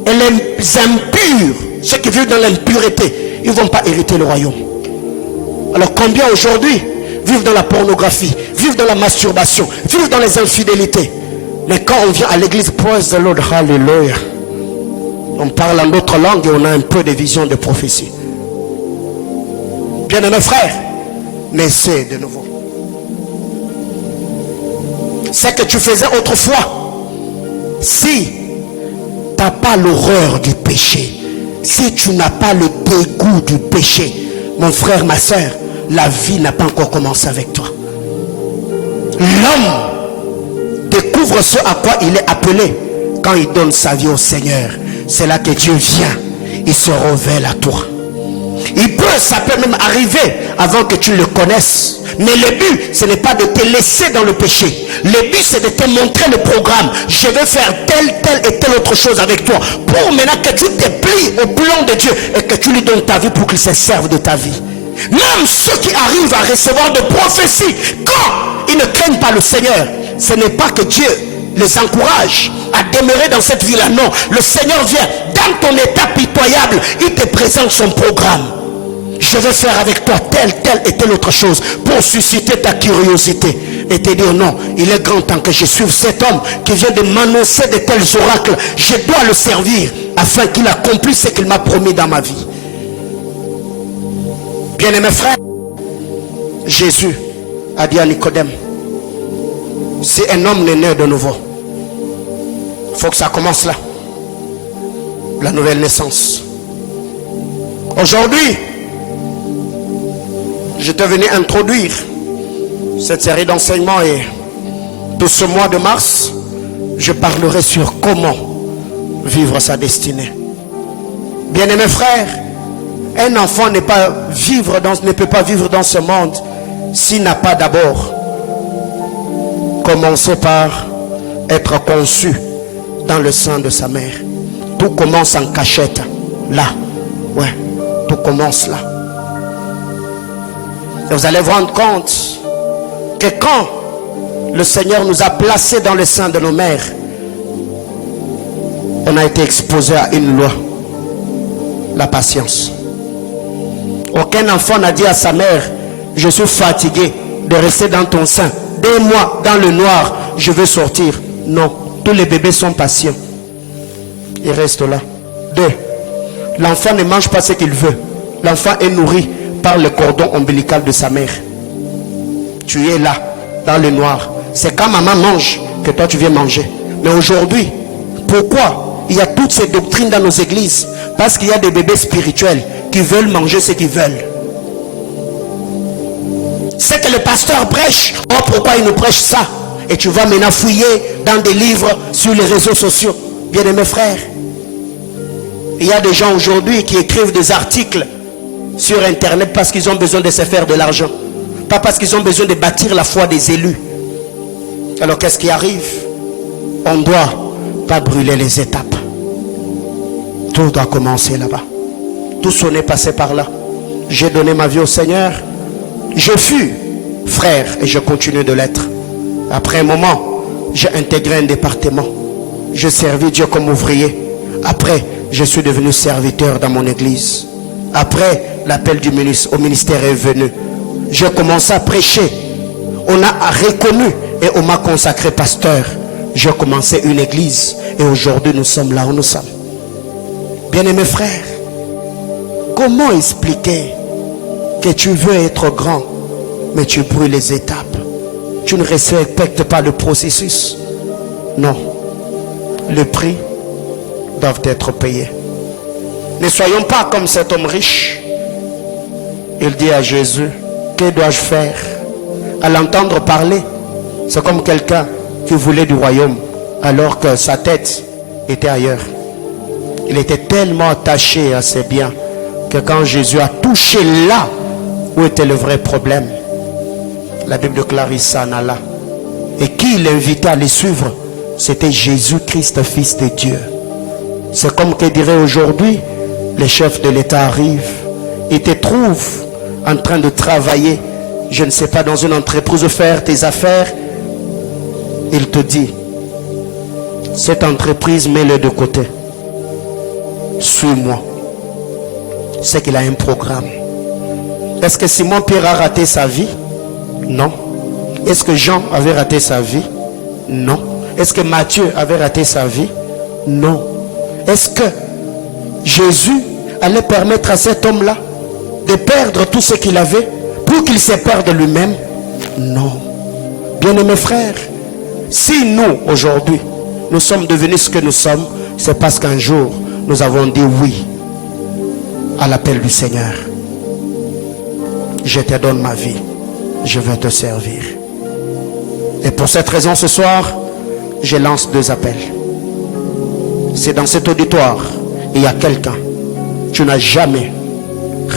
et les impurs, ceux qui vivent dans l'impureté, ils ne vont pas hériter le royaume. Alors combien aujourd'hui vivent dans la pornographie, vivent dans la masturbation, vivent dans les infidélités. Mais quand on vient à l'église, praise the Lord, hallelujah, on parle en d'autres langues et on a un peu de vision de prophétie. Bien-aimés frères, naissez de nouveau. Ce que tu faisais autrefois, si tu n'as pas l'horreur du péché, si tu n'as pas le dégoût du péché, mon frère, ma soeur, la vie n'a pas encore commencé avec toi. L'homme découvre ce à quoi il est appelé quand il donne sa vie au Seigneur. C'est là que Dieu vient, il se révèle à toi. Ça peut même arriver avant que tu le connaisses. Mais le but, ce n'est pas de te laisser dans le péché. Le but, c'est de te montrer le programme. Je vais faire telle et telle autre chose avec toi, pour maintenant que tu te plies au plan de Dieu et que tu lui donnes ta vie pour qu'il se serve de ta vie. Même ceux qui arrivent à recevoir de prophéties, quand ils ne craignent pas le Seigneur, ce n'est pas que Dieu les encourage à demeurer dans cette vie-là. Non, le Seigneur vient dans ton état pitoyable, il te présente son programme. Je vais faire avec toi telle et telle autre chose pour susciter ta curiosité et te dire non, il est grand temps que je suive cet homme qui vient de m'annoncer de tels oracles. Je dois le servir afin qu'il accomplisse ce qu'il m'a promis dans ma vie. Bien-aimés frères, Jésus a dit à Nicodème, si un homme n'est né de nouveau, il faut que ça commence là, la nouvelle naissance. Aujourd'hui, je t'ai venu introduire cette série d'enseignements et tout ce mois de mars, je parlerai sur comment vivre sa destinée. Bien-aimés frères, un enfant ne peut pas vivre dans ce monde s'il n'a pas d'abord commencé par être conçu dans le sein de sa mère. Tout commence en cachette, là. Ouais, tout commence là. Et vous allez vous rendre compte que quand le Seigneur nous a placés dans le sein de nos mères, on a été exposé à une loi, la patience. Aucun enfant n'a dit à sa mère, je suis fatigué de rester dans ton sein, 2 mois dans le noir, je veux sortir. Non, tous les bébés sont patients, ils restent là. 2, l'enfant ne mange pas ce qu'il veut, l'enfant est nourri par le cordon ombilical de sa mère. Tu es là dans le noir, c'est quand maman mange que toi tu viens manger. Mais aujourd'hui, pourquoi il y a toutes ces doctrines dans nos églises? Parce qu'il y a des bébés spirituels qui veulent manger ce qu'ils veulent. C'est que le pasteur prêche. Oh, pourquoi il nous prêche ça? Et tu vas maintenant fouiller dans des livres sur les réseaux sociaux. Bien-aimés frères, il y a des gens aujourd'hui qui écrivent des articles sur internet parce qu'ils ont besoin de se faire de l'argent. Pas parce qu'ils ont besoin de bâtir la foi des élus. Alors qu'est-ce qui arrive? On ne doit pas brûler les étapes. Tout doit commencer là-bas. Tout ce n'est passé par là. J'ai donné ma vie au Seigneur. Je fus frère et je continue de l'être. Après un moment, j'ai intégré un département. Je servis Dieu comme ouvrier. Après, je suis devenu serviteur dans mon église. Après, l'appel du ministre au ministère est venu. J'ai commencé à prêcher. On a reconnu et on m'a consacré pasteur. J'ai commencé une église et aujourd'hui nous sommes là où nous sommes. Bien-aimés frères, comment expliquer que tu veux être grand, mais tu brûles les étapes? Tu ne respectes pas le processus. Non. Les prix doivent être payés. Ne soyons pas comme cet homme riche. Il dit à Jésus, que dois-je faire? À l'entendre parler, c'est comme quelqu'un qui voulait du royaume alors que sa tête était ailleurs. Il était tellement attaché à ses biens que quand Jésus a touché là où était le vrai problème, la Bible déclare il s'en alla. Et qui l'invitait à les suivre? C'était Jésus-Christ, Fils de Dieu. C'est comme que dirait aujourd'hui, les chefs de l'État arrivent, ils te trouvent en train de travailler, je ne sais pas, dans une entreprise ou faire tes affaires. Il te dit, cette entreprise, mets-le de côté. Suis-moi. C'est qu'il a un programme. Est-ce que Simon-Pierre a raté sa vie? Non. Est-ce que Jean avait raté sa vie? Non. Est-ce que Matthieu avait raté sa vie? Non. Est-ce que Jésus allait permettre à cet homme-là de perdre tout ce qu'il avait pour qu'il se perde lui-même? Non. Bien-aimés frères, si nous, aujourd'hui, nous sommes devenus ce que nous sommes, c'est parce qu'un jour, nous avons dit oui à l'appel du Seigneur. Je te donne ma vie, je veux te servir. Et pour cette raison, ce soir, je lance 2 appels. C'est dans cet auditoire, il y a quelqu'un, tu n'as jamais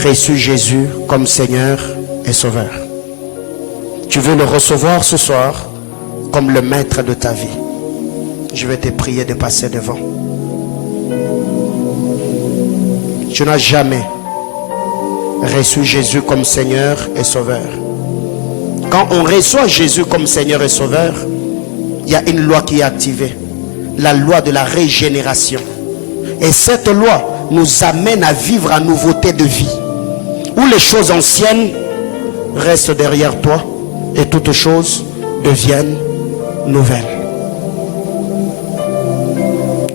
reçu Jésus comme Seigneur et Sauveur. Tu veux le recevoir ce soir comme le maître de ta vie. Je vais te prier de passer devant. Tu n'as jamais reçu Jésus comme Seigneur et Sauveur. Quand on reçoit Jésus comme Seigneur et Sauveur, il y a une loi qui est activée. La loi de la régénération. Et cette loi nous amène à vivre en nouveauté de vie. Où les choses anciennes restent derrière toi et toutes choses deviennent nouvelles.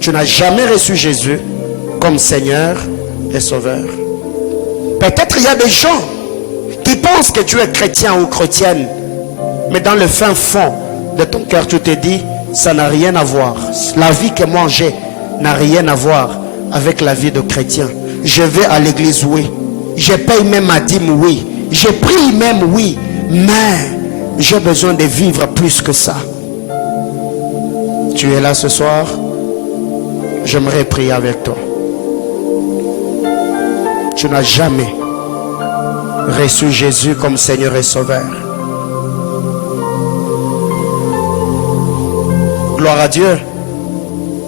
Tu n'as jamais reçu Jésus comme Seigneur et Sauveur. Peut-être il y a des gens qui pensent que tu es chrétien ou chrétienne, mais dans le fin fond de ton cœur, tu te dis, ça n'a rien à voir. La vie que moi j'ai n'a rien à voir avec la vie de chrétien. Je vais à l'église, oui. Je paye même ma dîme, oui. Je prie même, oui. Mais j'ai besoin de vivre plus que ça. Tu es là ce soir. J'aimerais prier avec toi. Tu n'as jamais reçu Jésus comme Seigneur et Sauveur. Gloire à Dieu.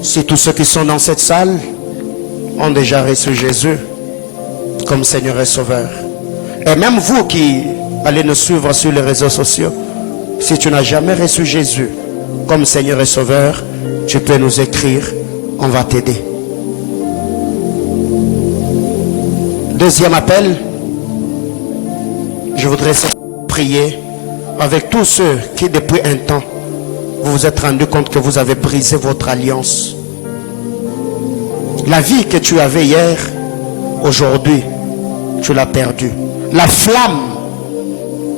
Si tous ceux qui sont dans cette salle ont déjà reçu Jésus comme Seigneur et Sauveur. Et même vous qui allez nous suivre sur les réseaux sociaux, si tu n'as jamais reçu Jésus comme Seigneur et Sauveur, tu peux nous écrire, on va t'aider. Deuxième appel, je voudrais prier avec tous ceux qui depuis un temps, vous vous êtes rendu compte que vous avez brisé votre alliance. La vie que tu avais hier, aujourd'hui, tu l'as perdue. La flamme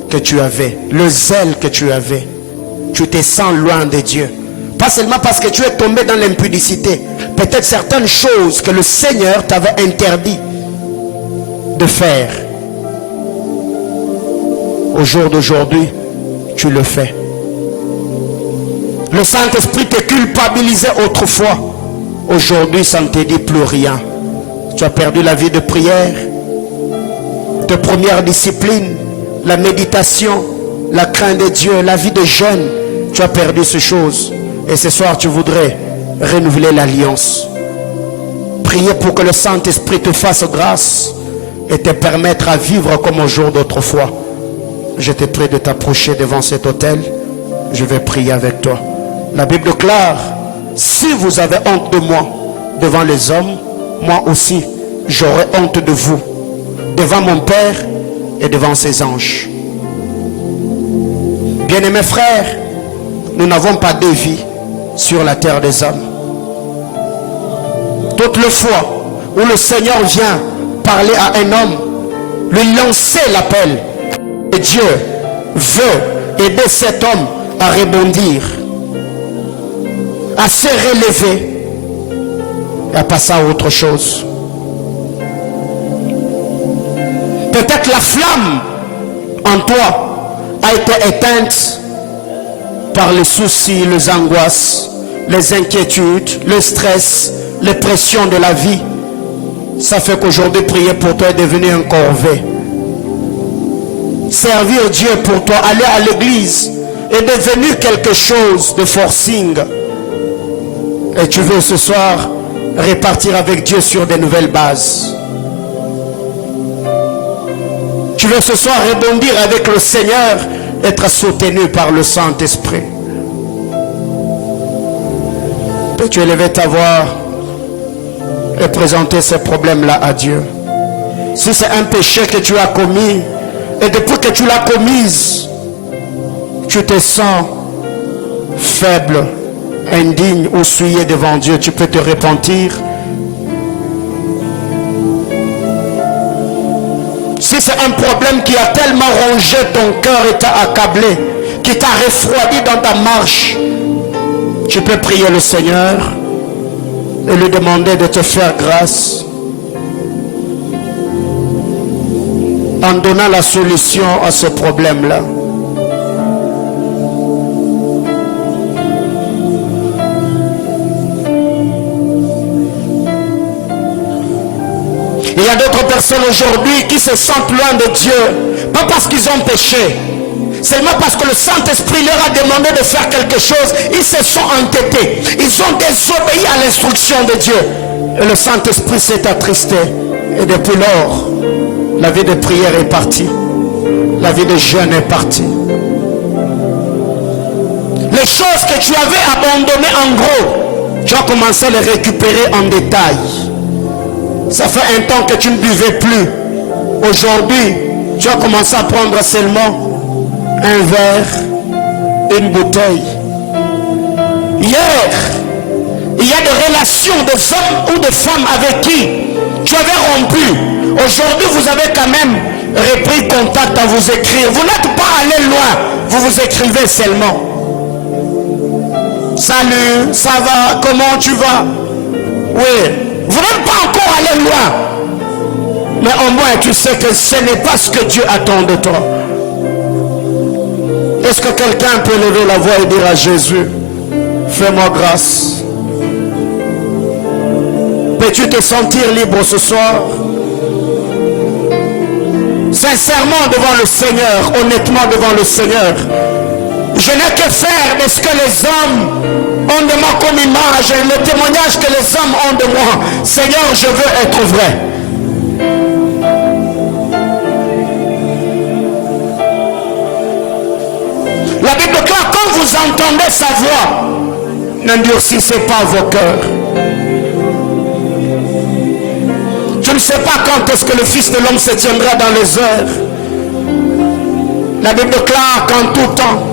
que tu avais, le zèle que tu avais, tu te sens loin de Dieu. Pas seulement parce que tu es tombé dans l'impudicité. Peut-être certaines choses que le Seigneur t'avait interdit de faire. Au jour d'aujourd'hui, tu le fais. Le Saint-Esprit te culpabilisait autrefois. Aujourd'hui, ça ne te dit plus rien. Tu as perdu la vie de prière, de première discipline, la méditation, la crainte de Dieu, la vie de jeûne. Tu as perdu ces choses. Et ce soir, tu voudrais renouveler l'alliance. Priez pour que le Saint-Esprit te fasse grâce et te permettre à vivre comme au jour d'autrefois. Je te prie de t'approcher devant cet autel. Je vais prier avec toi. La Bible déclare, si vous avez honte de moi devant les hommes, moi aussi, j'aurai honte de vous devant mon Père et devant ses anges. Bien-aimés frères, nous n'avons pas de vie sur la terre des hommes. Toutes les fois où le Seigneur vient parler à un homme, lui lancer l'appel, et Dieu veut aider cet homme à rebondir, à se relever et à passer à autre chose. Peut-être la flamme en toi a été éteinte par les soucis, les angoisses, les inquiétudes, le stress, les pressions de la vie. Ça fait qu'aujourd'hui prier pour toi est devenu un corvée. Servir Dieu pour toi, aller à l'église est devenu quelque chose de forcing. Et tu veux ce soir repartir avec Dieu sur de nouvelles bases. Tu veux ce soir rebondir avec le Seigneur, être soutenu par le Saint-Esprit. Peux-tu élever ta voix et présenter ces problèmes-là à Dieu? Si c'est un péché que tu as commis, et depuis que tu l'as commise, tu te sens faible, indigne ou souillé devant Dieu, tu peux te repentir. Si c'est un problème qui a tellement rongé ton cœur et t'a accablé, qui t'a refroidi dans ta marche, tu peux prier le Seigneur et lui demander de te faire grâce en donnant la solution à ce problème-là. Il y a d'autres personnes aujourd'hui qui se sentent loin de Dieu, pas parce qu'ils ont péché, seulement parce que le Saint-Esprit leur a demandé de faire quelque chose. Ils se sont entêtés, ils ont désobéi à l'instruction de Dieu, et le Saint-Esprit s'est attristé. Et depuis lors, la vie de prière est partie, la vie de jeûne est partie. Les choses que tu avais abandonnées en gros, tu as commencé à les récupérer en détail. Ça fait un temps que tu ne buvais plus. Aujourd'hui, tu as commencé à prendre seulement un verre, une bouteille. Hier, il y a des relations de hommes ou de femmes avec qui tu avais rompu. Aujourd'hui, vous avez quand même repris contact à vous écrire. Vous n'êtes pas allé loin, vous vous écrivez seulement. Salut, ça va, comment tu vas? Oui, vous n'êtes pas encore allé loin. Mais au moins tu sais que ce n'est pas ce que Dieu attend de toi. Est-ce que quelqu'un peut lever la voix et dire à Jésus, fais-moi grâce? Peux-tu te sentir libre ce soir? Sincèrement devant le Seigneur, honnêtement devant le Seigneur. Je n'ai que faire de ce que les hommes ont de moi comme image, et le témoignage que les hommes ont de moi. Seigneur, je veux être vrai. La Bible déclare, quand vous entendez sa voix, n'endurcissez pas vos cœurs. Je ne sais pas quand est-ce que le Fils de l'homme se tiendra dans les heures. La Bible déclare qu'en tout temps,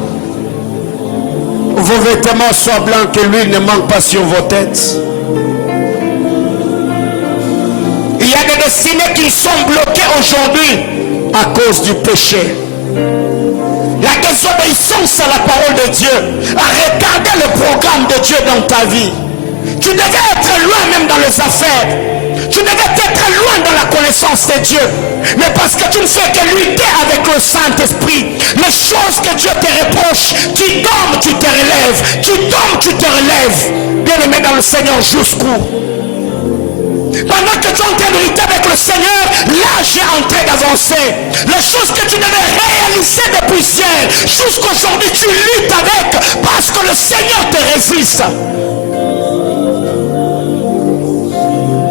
vos vêtements soient blancs, que l'huile ne manque pas sur vos têtes. Il y a des destinées qui sont bloquées aujourd'hui à cause du péché. La désobéissance à la parole de Dieu, à regarder le programme de Dieu dans ta vie. Tu devais être loin même dans les affaires. Tu devais être loin dans la connaissance de Dieu. Mais parce que tu ne fais que lutter avec le Saint-Esprit, les choses que Dieu te reproche, tu tombes, tu te relèves. Tu tombes, tu te relèves. Bien aimé dans le Seigneur, jusqu'où? Pendant que tu es en train de lutter avec le Seigneur, l'âge est en train d'avancer. Les choses que tu devais réaliser depuis hier, jusqu'aujourd'hui tu luttes avec, parce que le Seigneur te résiste.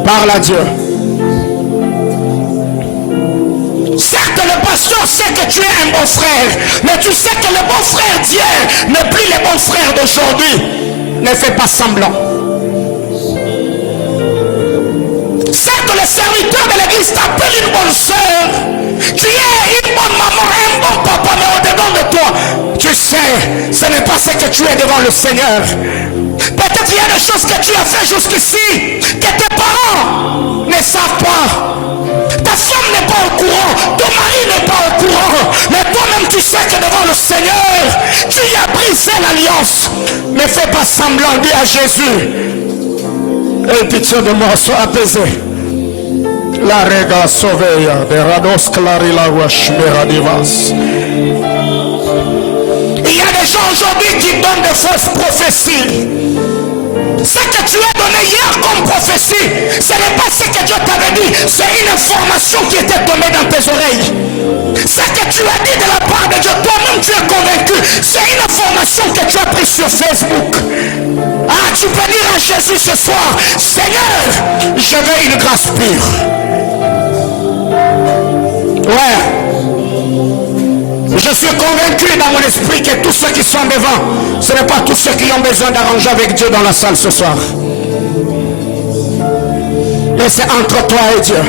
Parle à Dieu. Certes, le pasteur sait que tu es un bon frère, mais tu sais que le bon frère d'hier n'est plus le bon frère d'aujourd'hui. Ne fais pas semblant. Certes, le serviteur de l'église t'appelle une bonne soeur. Tu es une bonne maman, un bon papa, mais au-dedans de toi, tu sais, ce n'est pas ce que tu es devant le Seigneur. Peut-être il y a des choses que tu as fait jusqu'ici, que tes parents ne savent pas. Ta femme n'est pas au courant, ton mari n'est pas au courant, mais toi-même tu sais que devant le Seigneur, tu y as brisé l'alliance. Ne fais pas semblant, dis à Jésus, aie pitié de moi, sois apaisé. La rega sauveya de rados clari la divas. Il y a des gens aujourd'hui qui donnent de fausses prophéties. Ce que tu as donné hier comme prophétie, ce n'est pas ce que Dieu t'avait dit, c'est une information qui était tombée dans tes oreilles. Ce que tu as dit de la part de Dieu, toi-même tu es convaincu, c'est une information que tu as prise sur Facebook. Ah, tu peux dire à Jésus ce soir, Seigneur, je veux une grâce pure. Ouais. Je suis convaincu dans mon esprit que tous ceux qui sont devant, ce n'est pas tous ceux qui ont besoin d'arranger avec Dieu dans la salle ce soir. Mais c'est entre toi et Dieu.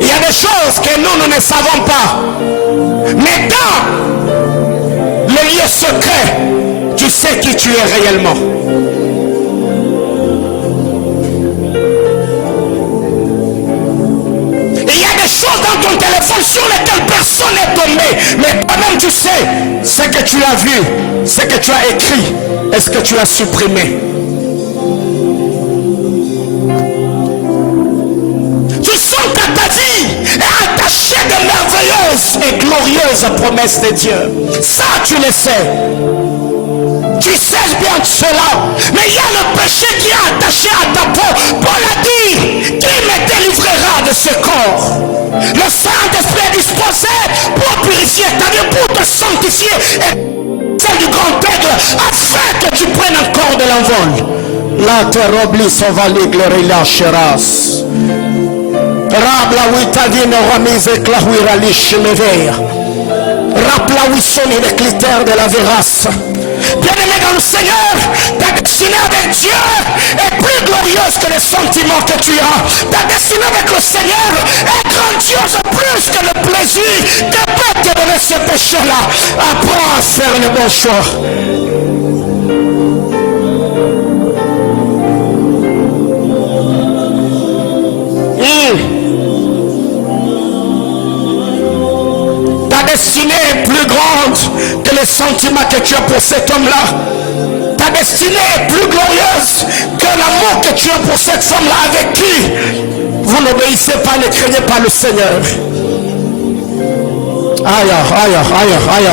Il y a des choses que nous ne savons pas. Mais dans le lieu secret, tu sais qui tu es réellement. Il y a des choses dans ton téléphone sur lesquelles personne n'est tombé. Mais toi-même tu sais ce que tu as vu, ce que tu as écrit, est-ce que tu as supprimé. Tu sens que ta vie est attachée de merveilleuses et glorieuses promesses de Dieu. Ça tu le sais. Tu sais bien de cela. Mais il y a le péché qui est attaché à ta peau. Paul a dit, qui me délivrera de ce corps? Le Saint-Esprit est disposé pour purifier ta vie, pour te sanctifier et celle du grand aigle, afin que tu prennes encore de l'envol. La terrobli sovaligre relâcheras. Rabla witadine ramise clahuira lichemever. Rapla wissoni les critères de la vérace. Bien-aimé dans le Seigneur, ta destinée avec Dieu est plus glorieuse que les sentiments que tu as. Ta destinée avec le Seigneur est grandiose plus que le plaisir que peut te donner ce péché-là. Apprends à faire le bon choix. Ta destinée est plus grande que les sentiments que tu as pour cet homme-là. Ta destinée est plus glorieuse que l'amour que tu as pour cette femme-là avec qui vous n'obéissez pas, ne craignez pas le Seigneur. Aïe, aïe, aïe, aïe.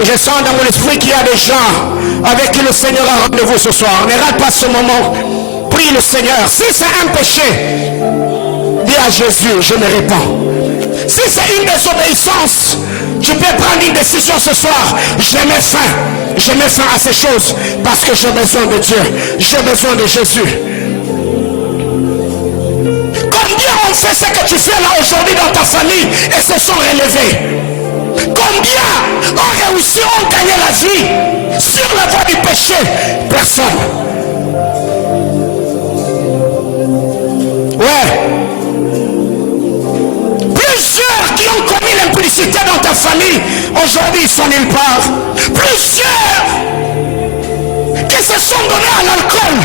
Je sens dans mon esprit qu'il y a des gens avec qui le Seigneur a rendez-vous ce soir. Ne rate pas ce moment. Prie le Seigneur. Si c'est un péché, dis à Jésus, je me répands. Si c'est une désobéissance, tu peux prendre une décision ce soir. Je mets fin à ces choses parce que j'ai besoin de Dieu, j'ai besoin de Jésus. Combien ont fait ce que tu fais là aujourd'hui dans ta famille et se sont relevés? Combien ont réussi, ont gagné la vie sur la voie du péché? Personne. Ouais. Plusieurs qui ont commis l'impudicité dans ta famille, aujourd'hui ils sont nulle part. Plusieurs qui se sont donnés à l'alcool,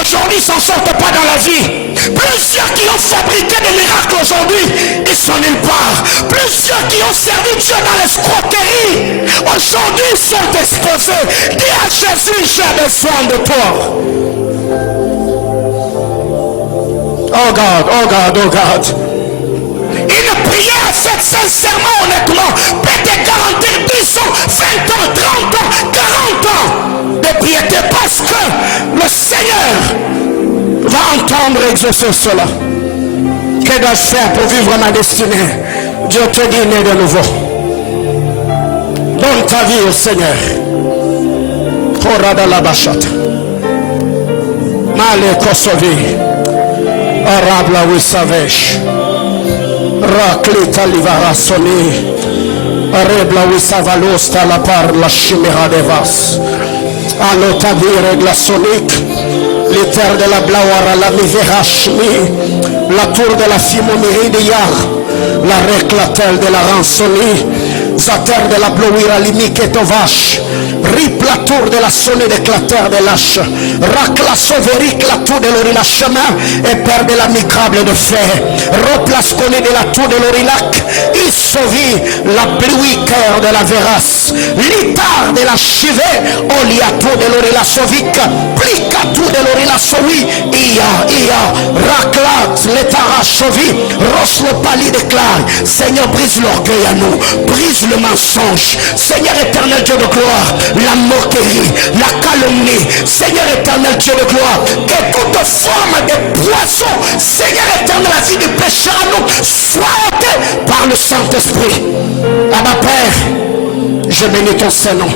aujourd'hui ils ne s'en sortent pas dans la vie. Plusieurs qui ont fabriqué des miracles aujourd'hui, ils sont nulle part. Plusieurs qui ont servi Dieu dans l'escroquerie, aujourd'hui ils sont exposés. Dis à Jésus, j'ai besoin de toi. Oh God, oh God, oh God. Une prière faite sincèrement, honnêtement, peut te garantir 10 ans, 20 ans, 30 ans, 40 ans de piété, parce que le Seigneur attendre exaucer cela? Que dois-je faire pour vivre ma destinée? Dieu te dit, né de nouveau. Donne ta vie au Seigneur. Korada la bachata. Male kosovi. Arabla wisavesh. Raklita livara soni. Arebla wisavalosta la par la chimera de vas. Alotavire glasonique. Les terres de la Blawara, la Miverachmi, la tour de la Fimomiri de Yar, la réclatelle de la Rançonnie, la terre de la Blowira Limik et Tovache, Rip la tour de la Sonne de Clater de Lâche, Rac la Sauverique, la tour de l'Orila Chemin, et père de la Micrable de Fer, Rop la Scone de la tour de l'Orilac, Issovi, la pluie cœur de la Véras, Litar de la Chivet, Oliato de l'Orila Sovic, Plicatou de l'Orila Sovi, Ia, Raclat, l'Etara Sovi, Roslo Pali déclare, Seigneur brise l'orgueil à nous, brise le mensonge, Seigneur éternel Dieu de gloire, la moquerie, la calomnie, Seigneur éternel Dieu de gloire, que toute forme de poison, Seigneur éternel, la vie du pécheur à nous, soit ôtée par le Saint-Esprit. Abba Père, je bénis ton Saint-Nom.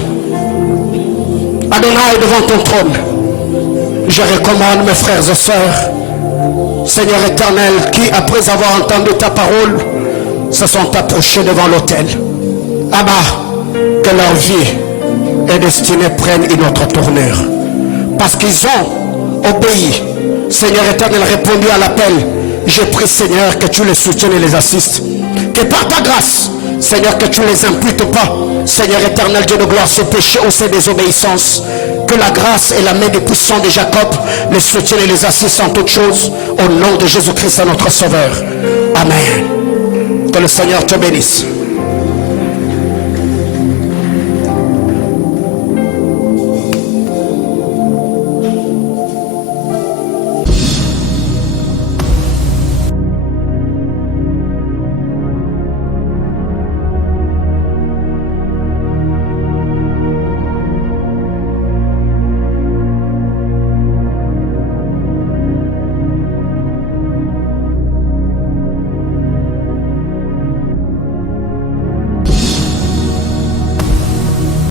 Adonai, devant ton trône, je recommande mes frères et sœurs, Seigneur éternel, qui après avoir entendu ta parole, se sont approchés devant l'autel. Abba, que leur vie et destinée prennent une autre tournure. Parce qu'ils ont obéi. Seigneur éternel, répondu à l'appel. Je prie, Seigneur, que tu les soutiennes et les assistes. Que par ta grâce, Seigneur, que tu ne les imputes pas. Seigneur éternel, Dieu de gloire, ce péché au sein des obéissances. Que la grâce et la main des puissants de Jacob les soutiennent et les assistent en toutes choses. Au nom de Jésus-Christ, notre Sauveur. Amen. Que le Seigneur te bénisse.